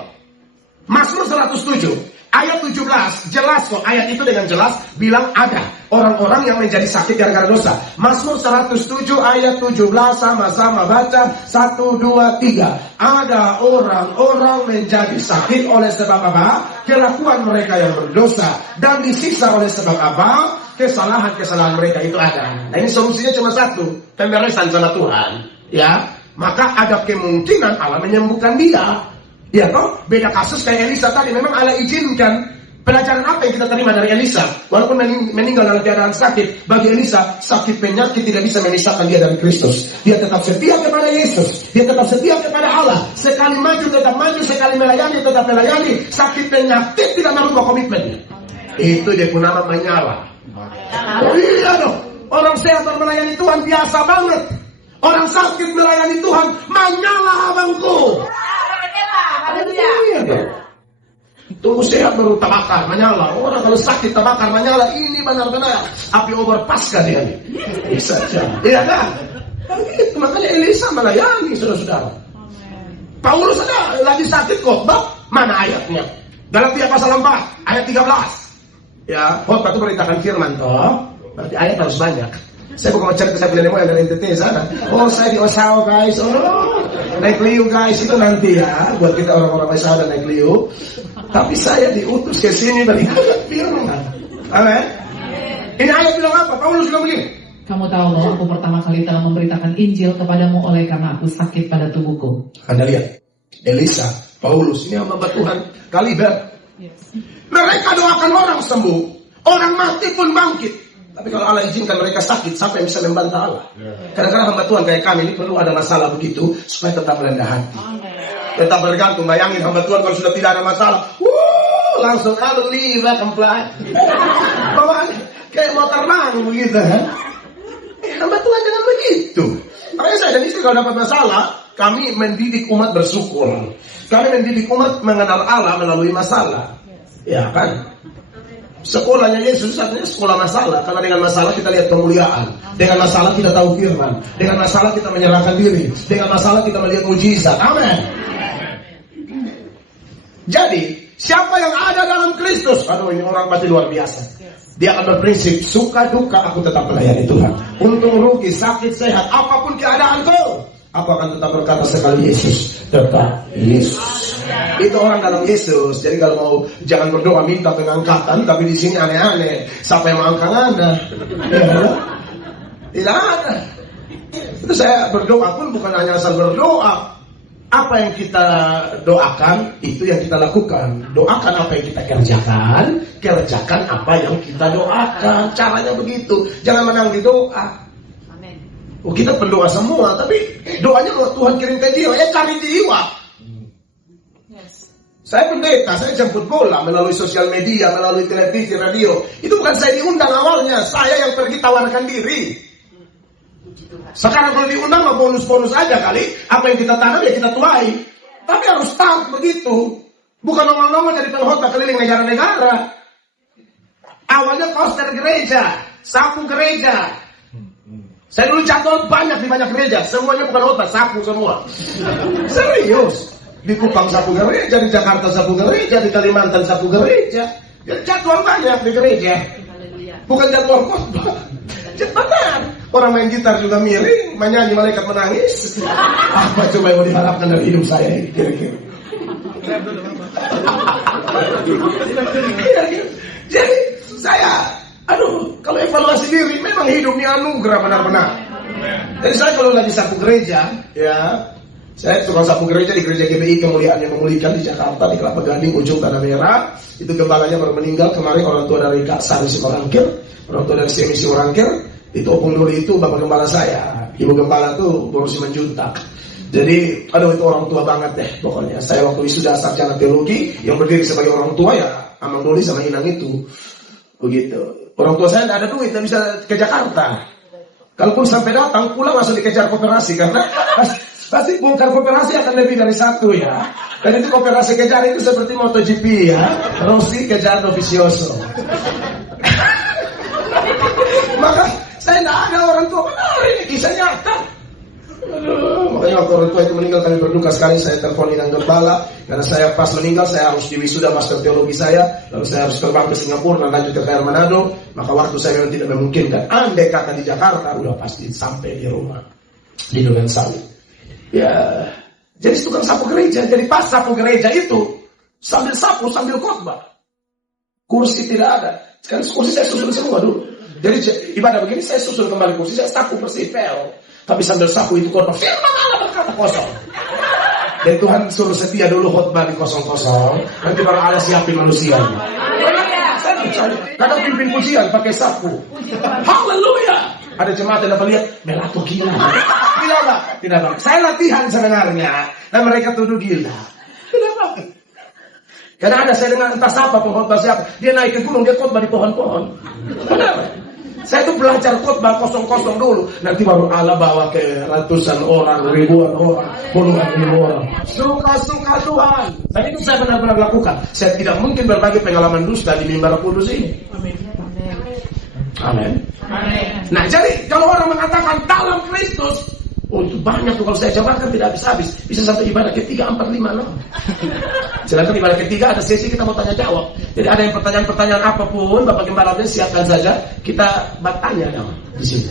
Mazmur 107 ayat 17 jelas kok, ayat itu dengan jelas bilang ada orang-orang yang menjadi sakit gara-gara dosa. Mazmur 107 ayat 17 sama-sama baca 1, 2, 3. Ada orang-orang menjadi sakit oleh sebab apa? Kelakuan mereka yang berdosa, dan disiksa oleh sebab apa? Kesalahan-kesalahan mereka itu ada. Nah ini solusinya cuma satu, pemberesan sama Tuhan. Ya, maka ada kemungkinan Allah menyembuhkan dia. Ya toh, beda kasus kayak Elisa tadi. Memang Allah izinkan. Pelajaran apa yang kita terima dari Elisa? Walaupun meninggal dalam keadaan sakit, bagi Elisa sakit penyakit tidak bisa memisahkan dia dari Kristus. Dia tetap setia kepada Yesus, dia tetap setia kepada Allah. Sekali maju tetap maju, sekali melayani tetap melayani. Sakit penyakit tidak merubah komitmennya. Itu dia pun nama menyala. Oh iya dong, orang sehat melayani Tuhan biasa banget. Orang sakit melayani Tuhan menyala abangku. Tubuh sehat baru tabakar, menyala. Orang kalau sakit tabakar, menyala. Ini benar-benar api obor pasca dia nih. Bisa saja. Iya kan? Itu makanya Elisa melayani, saudara-saudara. Paulus ada lagi sakit khotbah, mana ayatnya? Galatia pasal 4, ayat 13. Ya, khotbah itu beritakan firman toh. Berarti ayat harus banyak. Saya bukan mencari kesakitan yang dari NTT sana. Oh, saya di Osao guys. Oh, naik Liu guys, itu nanti ya. Buat kita orang-orang Osao dan naik Liu. Tapi saya diutus ke sini beritakan firman. Amin. Ini ayat bilang apa? Paulus bilang begini. Kamu tahu bahwa aku pertama kali telah memberitakan Injil kepadamu oleh karena aku sakit pada tubuhku. Anda lihat, Elisa, Paulus, ini hamba Tuhan kaliber. Mereka doakan orang sembuh, orang mati pun bangkit. Tapi kalau Allah izinkan mereka sakit, siapa yang bisa membantah Allah? Kadang-kadang hamba Tuhan kayak kami ini perlu ada masalah begitu supaya tetap rendah hati. Tetap bergantung. Bayangin hamba Tuhan kalau sudah tidak ada masalah, langsung leave comply. Bawaan kayak mau terbang begitu. Hamba Tuhan jangan begitu. Makanya saya dan istri kalau dapat masalah, kami mendidik umat bersyukur. Kami mendidik umat mengenal Allah melalui masalah. Ya kan? Sekolahnya Yesus artinya sekolah masalah. Karena dengan masalah kita lihat kemuliaan. Dengan masalah kita tahu firman. Dengan masalah kita menyerahkan diri. Dengan masalah kita melihat mujizat. Amin. Jadi siapa yang ada dalam Kristus, aduh ini orang pasti luar biasa. Dia akan berprinsip, suka duka aku tetap melayani Tuhan. Untung rugi, sakit sehat, apapun keadaanku, aku akan tetap berkata sekali Yesus, tetap Yesus. Itu orang dalam Yesus. Jadi kalau mau jangan berdoa minta pengangkatan, tapi di sini aneh-aneh. Siapa yang mengangkat Anda? Ya, tidak ada. Itu saya berdoa pun bukan hanya asal berdoa. Apa yang kita doakan, itu yang kita lakukan. Doakan apa yang kita kerjakan, kerjakan apa yang kita doakan. Caranya begitu. Jangan menang di doa. Oh, kita pendoa semua, tapi doanya kalau Tuhan kirim ke jiwa, cari jiwa. Saya pendeta, saya jemput bola melalui sosial media, melalui televisi, radio. Itu bukan saya diundang awalnya, saya yang pergi tawarkan diri. Sekarang kalau diundang mah bonus-bonus aja kali. Apa yang kita tanam ya kita tuai. Tapi harus tahu begitu. Bukan nongol-nongol jadi pengkhotbah keliling negara-negara. Awalnya poster gereja, sapu gereja. Saya dulu jadwal banyak di banyak gereja. Semuanya bukan khotbah, sapu semua. Serius. Di Kupang sapu gereja, di Jakarta sapu gereja, di Kalimantan sapu gereja. Jadwal banyak di gereja. Bukan jadwal khotbah. Benar. Orang main gitar juga miring, menyanyi malaikat menangis. Apa coba yang mau diharapkan dari hidup saya ini kira-kira? Jadi saya, kalau evaluasi diri, memang hidup ini anugerah benar-benar. Jadi saya kalau lagi sapu gereja, ya, saya tukang sapu gereja di gereja GBI Kemuliaan yang Memulihkan di Jakarta, di Kelapa Gading, ujung Tanah Merah. Itu gembalanya baru meninggal kemarin, orang tua dari Kak Sari Simorangkir, orang tua dari Semi Simorangkir. Itu Opung Nuri itu bapak gembala saya. Ibu gembala tuh baru menjuntak. Jadi itu orang tua banget deh pokoknya. Saya waktu wisuda sarjana teologi, yang berdiri sebagai orang tua ya Amang Nuri sama Inang itu. Begitu. Orang tua saya tidak ada duit, tidak bisa ke Jakarta. Kalaupun sampai datang, pulang langsung dikejar koperasi. Karena pasti bongkar koperasi akan lebih dari satu ya. Dan itu koperasi kejar itu seperti MotoGP ya. Rossi kejar Dovizioso. Maka saya tidak ada orang tua, benar ini kisah nyata. Makanya waktu orang tua itu meninggal kami berduka sekali. Saya telepon Inang Gembala, karena saya pas meninggal saya harus diwisuda master teologi saya, lalu saya harus terbang ke Singapura dan lanjut ke KR Manado. Maka waktu saya memang tidak memungkinkan. Andai kata di Jakarta udah pasti sampai di rumah di Duren Sawit. Ya, jadi tukang sapu gereja. Jadi pas sapu gereja itu sambil sapu sambil khotbah. Kursi tidak ada. Sekarang kursi saya susun semua dulu. Jadi ibadah begini saya susun kembali kursi, saya sapu bersih pel. Tapi sambil sapu itu khotbah, firman Allah berkata kosong. Dan Tuhan suruh setia dulu khotbah di kosong-kosong, nanti baru Allah siapin manusia. Kadang pimpin pujian pakai sapu. Haleluya. Ada jemaat yang dapat lihat, Melato gila. Gila enggak? Tidak bang. Saya latihan sebenarnya, dan mereka tuduh gila. Tidak bang. Karena ada saya dengar entah siapa pengkhotbah siapa, dia naik ke gunung, dia khotbah di pohon-pohon. Benar. Saya tuh belajar khotbah kosong-kosong dulu. Nanti baru Allah bawa ke ratusan orang, ribuan orang, puluhan ribu orang. Suka-suka Tuhan. Dan itu saya benar-benar lakukan. Saya tidak mungkin berbagi pengalaman dusta di mimbar kudus ini. Amin. Nah, jadi kalau orang mengatakan dalam Kristus, oh itu banyak tuh, kalau saya jabarkan tidak habis-habis. Bisa sampai ibadah ketiga, 4, 5, 6. Sedangkan ibadah ketiga ada sesi kita mau tanya jawab. Jadi ada yang pertanyaan-pertanyaan apapun, Bapak Gembalanya siapkan saja. Kita bertanya dong di sini.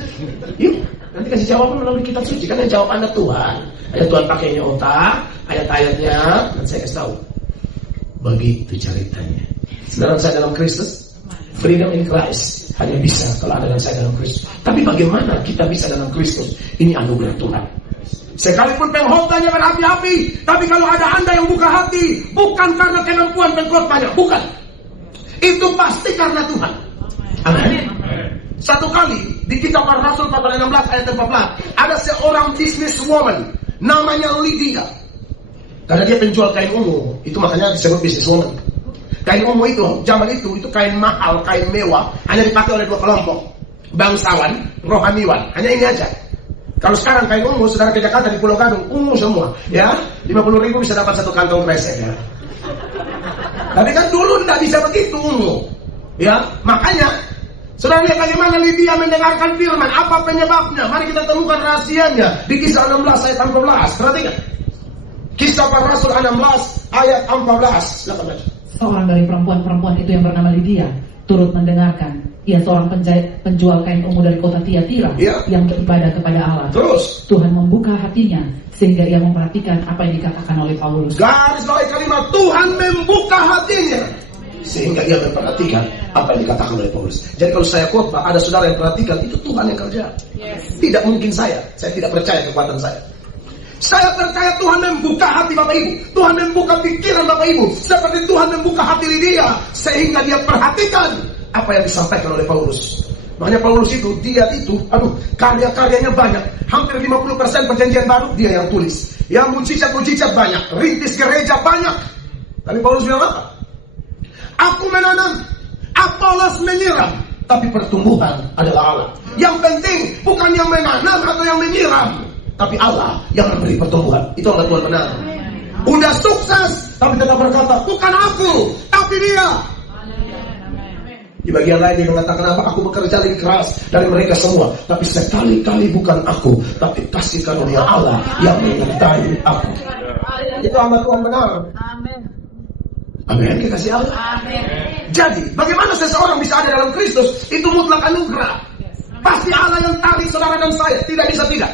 Yuk, nanti kasih jawaban melalui kitab suci. Kan yang jawab Anda Tuhan. Ayat Tuhan pakainya otak, ayat-ayatnya, dan saya kasih tahu. Begitu ceritanya. Sedangkan saya dalam Kristus, freedom in Christ hanya bisa kalau ada dan saya dalam Kristus. Tapi bagaimana kita bisa dalam Kristus? Ini anugerah Tuhan. Sekalipun pengkhotbahnya berapi-api, tapi kalau ada Anda yang buka hati, bukan karena kemampuan pengkhotbahnya, bukan. Itu pasti karena Tuhan. Amin. Satu kali di kitab Rasul pasal 16 ayat 14, ada seorang businesswoman namanya Lydia. Karena dia penjual kain ungu, itu makanya disebut businesswoman. Kain ungu itu, zaman itu kain mahal, kain mewah, hanya dipakai oleh 2 kelompok. Bangsawan, rohaniwan, hanya ini aja. Kalau sekarang kain ungu, saudara ke Jakarta di Pulau Gadung, ungu semua. Ya, 50.000 bisa dapat 1 kantong kresek ya. Tapi kan dulu tidak bisa begitu ungu. Ya, makanya, saudara lihat bagaimana Lydia mendengarkan firman, apa penyebabnya? Mari kita temukan rahasianya di Kisah 16 ayat 14. Perhatikan. Kisah para Rasul 16 ayat 14. Silakan baca. Seorang dari perempuan-perempuan itu yang bernama Lydia turut mendengarkan. Ia seorang penjual kain ungu dari kota Tiatira yang beribadah kepada Allah. Terus Tuhan membuka hatinya sehingga ia memperhatikan apa yang dikatakan oleh Paulus. Garis bawah kalimat Tuhan membuka hatinya sehingga ia memperhatikan apa yang dikatakan oleh Paulus. Jadi kalau saya khotbah ada saudara yang perhatikan, itu Tuhan yang kerja. Tidak mungkin saya tidak percaya kekuatan saya. Saya percaya Tuhan membuka hati Bapak Ibu. Tuhan membuka pikiran Bapak Ibu. Seperti Tuhan membuka hati Lydia sehingga dia perhatikan apa yang disampaikan oleh Paulus. Makanya Paulus itu, karya-karyanya banyak. Hampir 50% perjanjian baru dia yang tulis. Yang mujizat-mujizat banyak, rintis gereja banyak. Tapi Paulus bilang apa? Aku menanam, Apolos menyiram, tapi pertumbuhan adalah Allah. Yang penting bukan yang menanam atau yang menyiram, tapi Allah yang memberi pertumbuhan. Itu adalah Tuhan benar. Udah sukses, tapi tetap berkata, bukan aku, tapi dia. Di bagian lain dia mengatakan, apa aku bekerja lebih keras dari mereka semua, tapi sekali-kali bukan aku, tapi kasih karunia Allah yang menyertai aku. Itu amat Tuhan benar. Amin. Kita kasih Allah. Jadi, bagaimana seseorang bisa ada dalam Kristus? Itu mutlak anugerah. Pasti Allah yang tarik saudara dan saya. Tidak bisa tidak.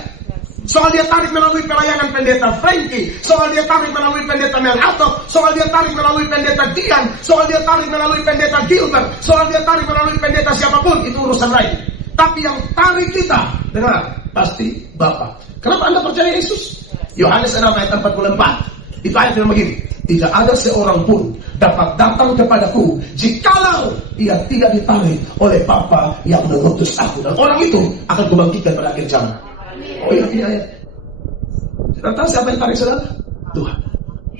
Soal dia tarik melalui pelayanan pendeta Frankie, soal dia tarik melalui pendeta Mel Atok, soal dia tarik melalui pendeta Dian, soal dia tarik melalui pendeta Gilbert, soal dia tarik melalui pendeta siapapun, itu urusan lain. Tapi yang tarik kita, dengar, pasti Bapa. Kenapa Anda percaya Yesus? Yohanes 6 ayat 44. Itu ayat yang begini, tidak ada seorang pun dapat datang kepadaku jikalau ia tidak ditarik oleh Bapa yang mengutus aku. Dan orang itu akan kubangkitkan pada akhir zaman. Oh iya, ayat. Saudara tahu siapa yang tarik saudara? Tuhan.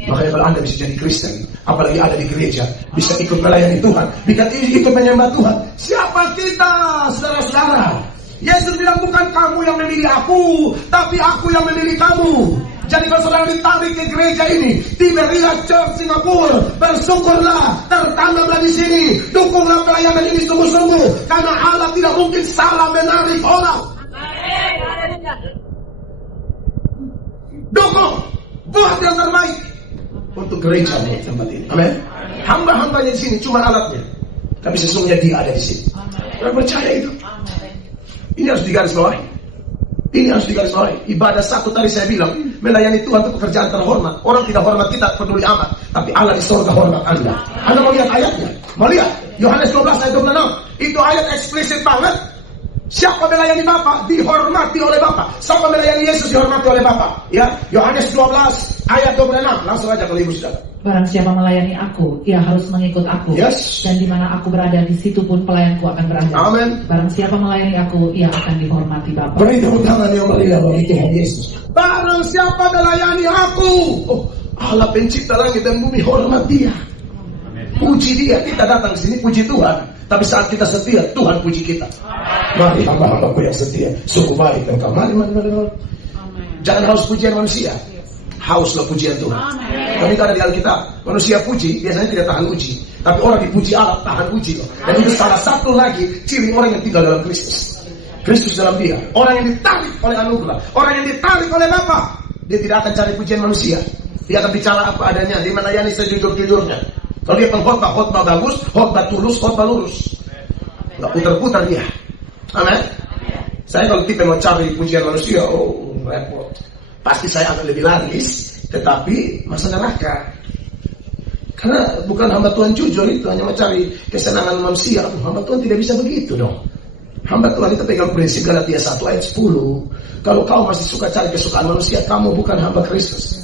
Makanya kalau Anda bisa jadi Kristen, apalagi ada di gereja, bisa ikut melayani Tuhan, bisa ikut menyembah Tuhan. Siapa kita, saudara-saudara? Yesus bilang, bukan kamu yang memilih aku, tapi aku yang memilih kamu. Jadi kalau saudara ditarik ke gereja ini, Tiberia Church Singapura, bersyukurlah, tertanamlah di sini, dukunglah pelayanan ini sungguh-sungguh, karena Allah tidak mungkin salah menarik orang. Dukung, buat yang terbaik untuk gereja di tempat ini. Amin. Hamba-hambanya di sini cuma alatnya, tapi sesungguhnya dia ada di sini. Kita percaya itu. Ini harus digarisbawahi. Ini harus digarisbawahi. Ibadah satu tadi saya bilang, melayani Tuhan itu pekerjaan terhormat. Orang tidak hormat kita peduli amat, tapi Allah di surga hormat Anda. Anda mau lihat ayatnya? Mau lihat? Yohanes 12 ayat 26. Itu ayat eksplisit banget. Siapa melayani Bapa dihormati oleh Bapa. Siapa melayani Yesus dihormati oleh Bapa. Ya, Yohanes 12 ayat 26. Langsung aja kalau ibu sudah. Barang siapa melayani aku, ia harus mengikut aku. Yes. Dan di mana aku berada, di situ pun pelayanku akan berada. Amin. Barang siapa melayani aku, ia akan dihormati Bapa. Beri tepuk tangan yang meriah bagi Tuhan Yesus. Barang siapa melayani aku, oh, Allah pencipta langit dan bumi, hormat dia. Puji dia. Kita datang ke sini puji Tuhan, tapi saat kita setia, Tuhan puji kita. Mari hamba-hambaku yang setia, sungguh baik engkau. Mari. Jangan haus pujian manusia, hauslah pujian Tuhan. Tapi kalau di Alkitab, manusia puji biasanya tidak tahan uji, tapi orang dipuji Allah tahan uji. Dan itu salah satu lagi ciri orang yang tinggal dalam Kristus. Kristus dalam dia, orang yang ditarik oleh anugerah, orang yang ditarik oleh Bapa. Dia tidak akan cari pujian manusia. Dia akan bicara apa adanya, dia melayani sejujur-jujurnya. Kalau dia pengkhotbah, khotbah bagus, khotbah tulus, khotbah lurus. Nggak putar-putar dia. Amin. Saya kalau tipe mau cari pujian manusia, repot. Pasti saya akan lebih laris, tetapi masa neraka. Karena bukan hamba Tuhan jujur itu hanya mencari kesenangan manusia. Hamba Tuhan tidak bisa begitu dong. Hamba Tuhan itu pegang prinsip Galatia 1 ayat 10. Kalau kau masih suka cari kesukaan manusia, kamu bukan hamba Kristus.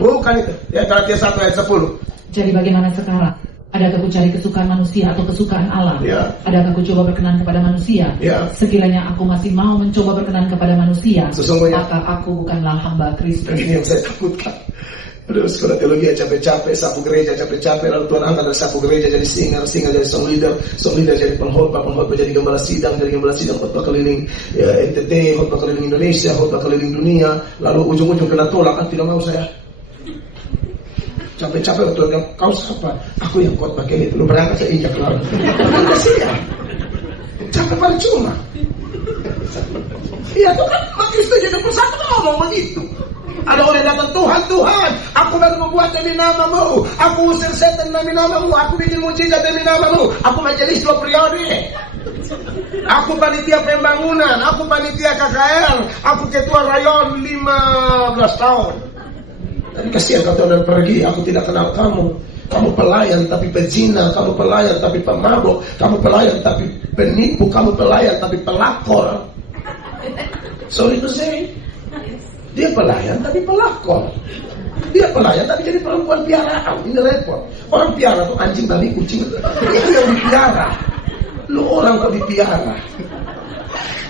Bukan itu. Ya, Galatia 1 ayat 10. Jadi bagaimana sekarang? Adakah ku cari kesukaan manusia atau kesukaan Allah? Ya. Adakah ku coba berkenan kepada manusia? Ya. Sekiranya aku masih mau mencoba berkenan kepada manusia, sesungguhnya maka aku bukanlah hamba Kristus. ini yang saya takutkan. Aduh, sekolah teologi capek-capek, sapu gereja capek-capek, lalu Tuhan angkat dari sapu gereja jadi singer jadi song leader jadi pengkhotbah jadi gembala sidang khotbah keliling NTT, khotbah keliling Indonesia, khotbah keliling dunia, lalu ujung-ujung kena tolak. Kan tidak mau saya. Capek-capek Tuhan, kau siapa? Aku yang khotbah kayak gitu. Lu berangkat saya injak lalu. Kasihan. Capek percuma. Iya tuh kan, Kristus jadi persatu ngomong begitu. Ada orang yang datang, Tuhan, aku baru membuat demi namamu, aku usir setan demi namamu, aku bikin mujizat demi namamu, aku majelis 2 periode, aku panitia pembangunan, aku panitia KKR, aku ketua rayon 15 tahun. Tapi kasihan kau Tuhan pergi, aku tidak kenal kamu. Kamu pelayan tapi pezina, kamu pelayan tapi pemabuk, kamu pelayan tapi penipu, kamu pelayan tapi pelakor. Sorry to say, dia pelayan tapi pelakor. Dia pelayan tapi jadi perempuan piaraan. Ini repot. Orang piara tuh anjing, babi, kucing. Itu yang dipiara. Lu orang kok dipiara.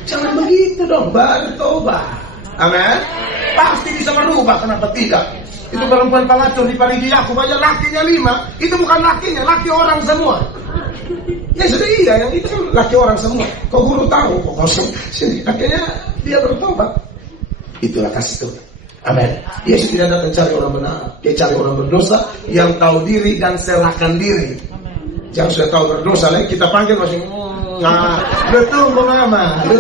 Jangan begitu dong, bertobat. Amin. Pasti bisa berubah, kenapa tidak? Itu perempuan pelacur di Parigi aku banyak lakinya 5. Itu bukan lakinya, laki orang semua. Ya sudah iya, yang itu kan laki orang semua. Kok guru tahu, kok kosong sini. Akhirnya dia bertobat. Itulah kasih Tuhan. Amin. Yesus tidak datang cari orang benar, dia cari orang berdosa yang tahu diri dan serahkan diri. Jangan sudah tahu berdosa lagi kita panggil masih lu tunggu mama, lu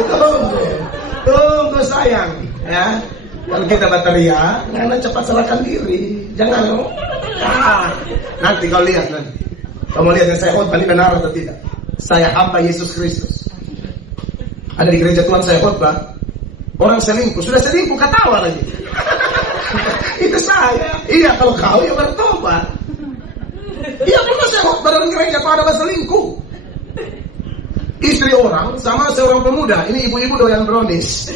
tunggu sayang, ya. Kalau kita bateria, jangan cepat serahkan diri. Jangan nanti kau lihat nanti. Kamu lihat yang saya khotbah ini benar atau tidak? Saya hamba Yesus Kristus. Ada di gereja Tuhan saya khotbah. Orang selingkuh, sudah selingkuh ketawa lagi. Itu saya. Iya, kalau kau ya bertobat. Iya, pernah saya khotbah dalam gereja kalau ada selingkuh. Istri orang sama seorang pemuda. Ini ibu-ibu doyan brownies.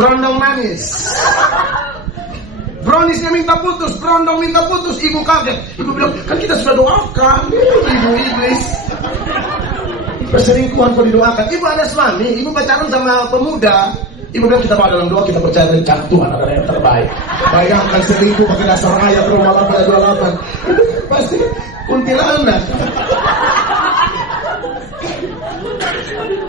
Brondong manis. Browniesnya minta putus, brondong minta putus. Ibu kaget. Ibu bilang, kan kita sudah doakan. Ibu iblis. Perselingkuhan kok didoakan. Ibu ada suami, ibu pacaran sama pemuda. Ibu bilang kita bawa dalam doa, kita percaya rencana Tuhan adalah yang terbaik. Bayangkan selingkuh pakai dasar ayat Roma 8:28. Itu pasti kuntilanak.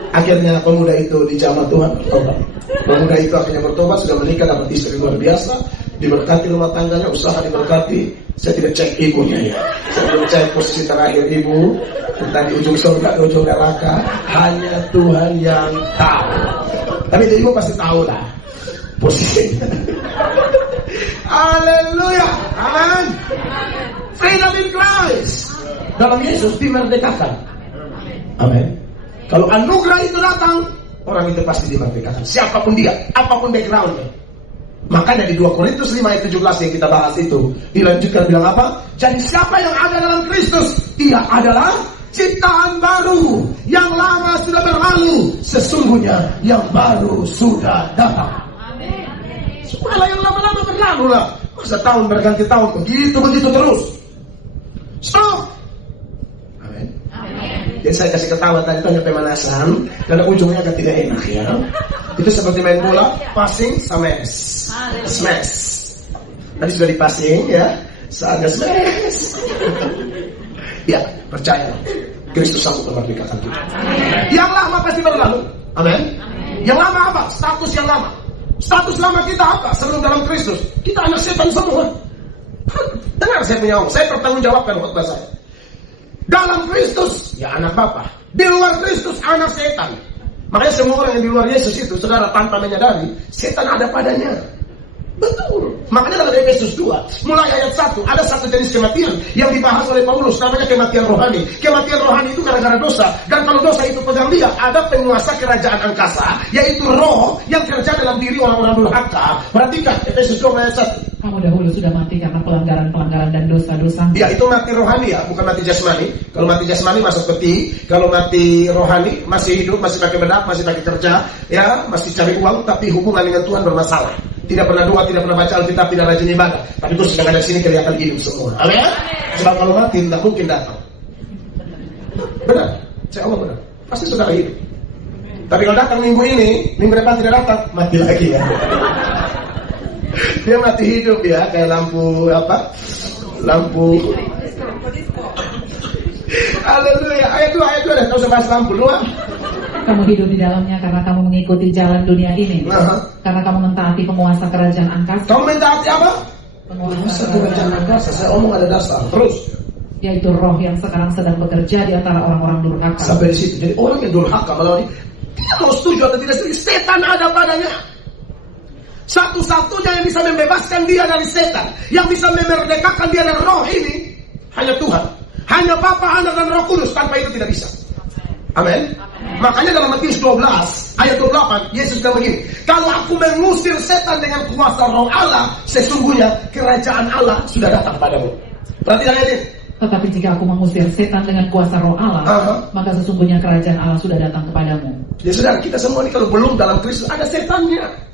Akhirnya pemuda itu dijamah Tuhan bertobat. Pemuda itu akhirnya bertobat, sudah menikah, dapat istri luar biasa, diberkati rumah tangganya, usaha diberkati. Saya tidak cek ibunya ya. Saya belum cek posisi terakhir ibu, entah di ujung surga, di ujung neraka. Hanya Tuhan yang tahu. Tapi itu ibu pasti tahu lah posisinya. Haleluya, amin. Freedom in Christ. Dalam Yesus dimerdekakan. Amin. Kalau anugerah itu datang, orang itu pasti dimerdekakan. Siapapun dia, apapun backgroundnya. Makanya di 2 Korintus 5 ayat 17 yang kita bahas itu dilanjutkan bilang apa? Jadi siapa yang ada dalam Kristus, ia adalah ciptaan baru. Yang lama sudah berlalu, sesungguhnya yang baru sudah datang. Sudahlah yang lama-lama berlalu lah. Masa tahun berganti tahun begitu terus. Stop. Jadi saya kasih ketawa tadi itu hanya pemanasan, karena ujungnya agak tidak enak ya. Itu seperti main bola, passing sama smash. Tadi sudah di passing ya, saatnya smash. Ya, percaya. Kristus sanggup memerdekakan kita. Yang lama pasti berlalu. Amin. Yang lama apa? Status yang lama. Status lama kita apa? Sebelum dalam Kristus, kita anak setan semua. Dengar saya punya omong, saya bertanggung jawabkan khotbah saya. Dalam Kristus, ya anak Bapa. Di luar Kristus, anak setan. Makanya semua orang yang di luar Yesus itu, saudara, tanpa menyadari, setan ada padanya. Betul. Makanya dalam Efesus 2, mulai ayat 1, ada satu jenis kematian yang dibahas oleh Paulus, namanya kematian rohani. Kematian rohani itu gara-gara dosa. Dan kalau dosa itu pegang dia, ada penguasa kerajaan angkasa, yaitu roh yang kerja dalam diri orang-orang durhaka. Perhatikan, Efesus 2 ayat 1. Kamu dahulu sudah mati karena pelanggaran-pelanggaran dan dosa-dosa. Ya, itu mati rohani ya, bukan mati jasmani. Kalau mati jasmani masuk peti, kalau mati rohani masih hidup, masih pakai bedak, masih pakai kerja, ya, masih cari uang, tapi hubungan dengan Tuhan bermasalah. Tidak pernah doa, tidak pernah baca Alkitab, tidak rajin ibadah. Tapi itu sedang ada di sini kelihatan hidup semua. Amin. Sebab kalau mati tidak mungkin datang. Benar, saya omong benar. Pasti saudara hidup. Tapi kalau datang minggu ini, minggu depan tidak datang, mati lagi ya. Dia mati hidup ya, kayak lampu apa? Lampu. Haleluya. Ayat 2 dah, kau usah bahas lampu luar. Kamu hidup di dalamnya karena kamu mengikuti jalan dunia ini. Karena kamu mentaati penguasa kerajaan angkasa. Kamu mentaati apa? Penguasa kerajaan angkasa. Saya omong ada dasar. Terus. Yaitu roh yang sekarang sedang bekerja di antara orang-orang durhaka. Sampai di situ. Jadi orang yang durhaka melawan dia mau setuju atau tidak setuju, setan ada padanya. Satu-satunya yang bisa membebaskan dia dari setan, yang bisa memerdekakan dia dari roh ini, hanya Tuhan. Hanya Bapa, Anak, dan Roh Kudus. Tanpa itu tidak bisa. Amin. Makanya dalam Matius 12 ayat 28 Yesus bilang begini, kalau aku mengusir setan dengan kuasa roh Allah, sesungguhnya kerajaan Allah sudah datang padamu. Perhatikan ayat ini. Tetapi jika aku mengusir setan dengan kuasa roh Allah, maka sesungguhnya kerajaan Allah sudah datang kepadamu. Jadi saudara, kita semua ini kalau belum dalam Kristus ada setannya.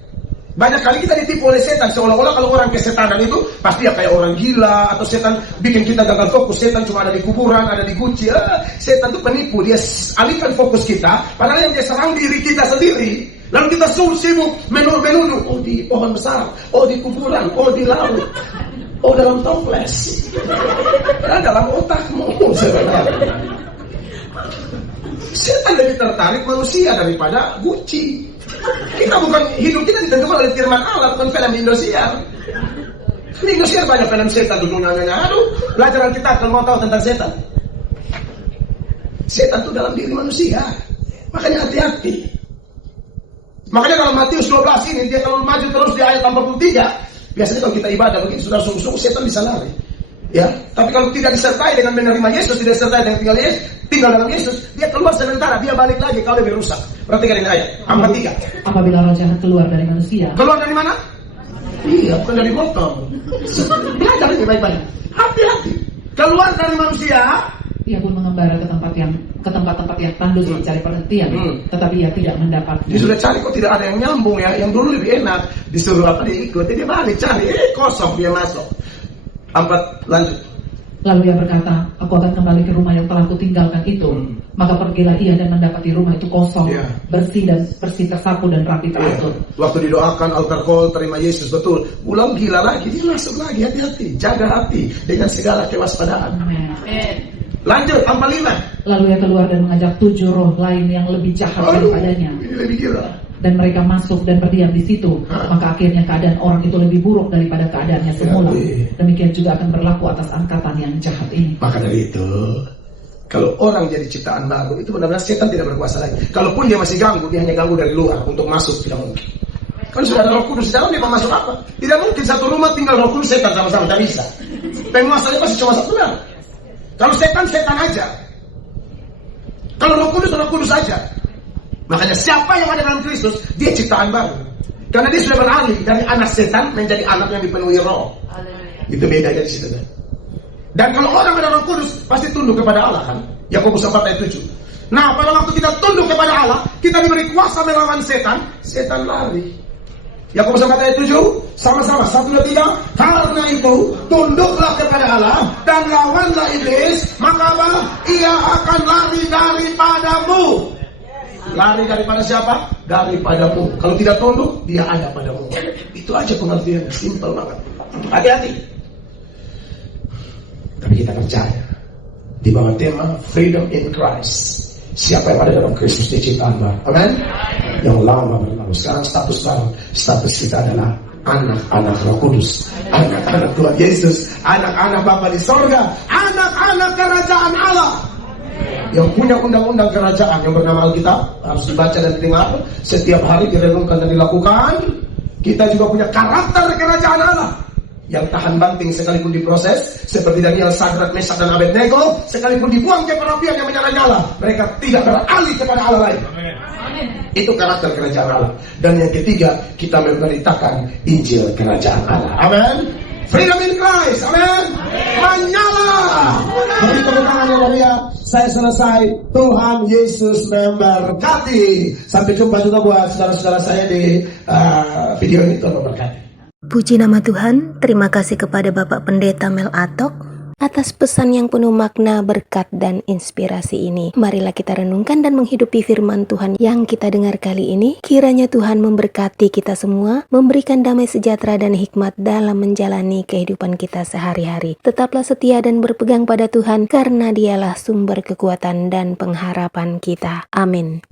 Banyak kali kita ditipu oleh setan, seolah-olah kalau orang kesetanan itu pasti ya kayak orang gila, atau setan bikin kita gagal fokus. Setan cuma ada di kuburan, ada di kunci. Setan itu penipu, dia alihkan fokus kita, padahal yang dia serang diri kita sendiri. Lalu kita sibuk menuduh, oh di pohon besar, oh di kuburan, oh di laut, oh dalam toples, dalam otakmu. Setan lebih tertarik manusia daripada Gucci. Kita bukan, hidup kita ditentukan oleh firman Allah, bukan film Indosiar. Di Indosiar banyak film setan, duduk-nanya, aduh, pelajaran kita kalau mau tahu tentang setan. Setan itu dalam diri manusia. Makanya hati-hati. Makanya kalau Matius 12 ini, dia kalau maju terus di ayat 43, biasanya kalau kita ibadah begini, sudah sungguh-sungguh setan bisa lari. Ya, tapi kalau tidak disertai dengan menerima Yesus, tidak disertai dengan tinggal dalam Yesus, dia keluar sementara, dia balik lagi kalau lebih rusak. Perhatikan ini ayat 43. Apabila roh jahat keluar dari manusia. Keluar dari mana? Iya, bukan dari botol. Belajar ini baik-baik. Hati-hati. Keluar dari manusia, ia pun mengembara ke tempat-tempat yang tandus mencari perhentian, tetapi ia tidak mendapat. Dia sudah cari kok tidak ada yang nyambung ya. Yang dulu lebih enak, disuruh apa diikuti, dia balik cari, kosong dia masuk. 4, lanjut. Lalu ia berkata, aku akan kembali ke rumah yang telah kutinggalkan itu. Maka pergilah ia dan mendapati rumah itu kosong, bersih tersapu dan rapi teratur. Waktu didoakan altar call, terima Yesus, betul. Ulang gila lagi, dia masuk lagi, hati-hati. Jaga hati dengan segala kewaspadaan. Lanjut, 45. Lalu ia keluar dan mengajak 7 roh lain yang lebih jahat daripadanya. Ini lebih gila. Dan mereka masuk dan berdiam di situ. Maka akhirnya keadaan orang itu lebih buruk daripada keadaannya semula. Demikian juga akan berlaku atas angkatan yang jahat ini. Maka dari itu, kalau orang jadi ciptaan baru, itu benar-benar setan tidak berkuasa lagi. Kalaupun dia masih ganggu, dia hanya ganggu dari luar. Untuk masuk tidak mungkin. Kan sudah ada Roh Kudus di dalam, dia mau masuk apa? Tidak mungkin satu rumah tinggal Roh Kudus setan sama-sama, tidak bisa. Penguasanya pasti cuma satu benar. Kalau setan aja. Kalau Roh Kudus aja. Makanya siapa yang ada dalam Kristus, dia ciptaan baru. Karena dia sudah beralih dari anak setan menjadi anak yang dipenuhi roh. Itu bedanya di situ. Dan kalau orang ada Roh Kudus, pasti tunduk kepada Allah kan? Yakobus 4 ayat 7. Nah, pada waktu kita tunduk kepada Allah, kita diberi kuasa melawan setan, setan lari. Yakobus 4 ayat 7, sama-sama 1, 2, 3. Karena itu tunduklah kepada Allah dan lawanlah iblis, maka apa? Ia akan lari daripadamu. Lari daripada siapa? Daripadamu. Kalau tidak tunduk, dia ada padamu. Itu aja pengertiannya, simpel banget. Hati-hati. Tapi kita percaya di bawah tema Freedom in Christ. Siapa yang ada dalam Kristus diciptaan baru. Amin. Yang lama berlalu, sekarang status baru. Status kita adalah anak-anak Roh Kudus, anak-anak Tuhan Yesus, anak-anak Bapa di sorga, anak-anak kerajaan Allah. Yang punya undang-undang kerajaan yang bernama Alkitab harus dibaca dan didengar setiap hari, direnungkan dan dilakukan. Kita juga punya karakter kerajaan Allah yang tahan banting sekalipun diproses, seperti Daniel, Sadrak, Mesak, dan Abednego. Sekalipun dibuang ke perapian yang menyala-nyala, mereka tidak beralih kepada Allah lain. Itu karakter kerajaan Allah. Dan yang ketiga, kita memberitakan Injil kerajaan Allah. Amin. Freedom in Christ. Amin. Menyala. Beri tepuk tangan yang mulia. Saya selesai. Tuhan Yesus memberkati. Sampai jumpa juga buat saudara-saudara saya di video ini. Tuhan memberkati. Puji nama Tuhan, terima kasih kepada Bapak Pendeta Mel Atok atas pesan yang penuh makna, berkat, dan inspirasi ini. Marilah kita renungkan dan menghidupi firman Tuhan yang kita dengar kali ini. Kiranya Tuhan memberkati kita semua, memberikan damai sejahtera dan hikmat dalam menjalani kehidupan kita sehari-hari. Tetaplah setia dan berpegang pada Tuhan, karena Dialah sumber kekuatan dan pengharapan kita. Amin.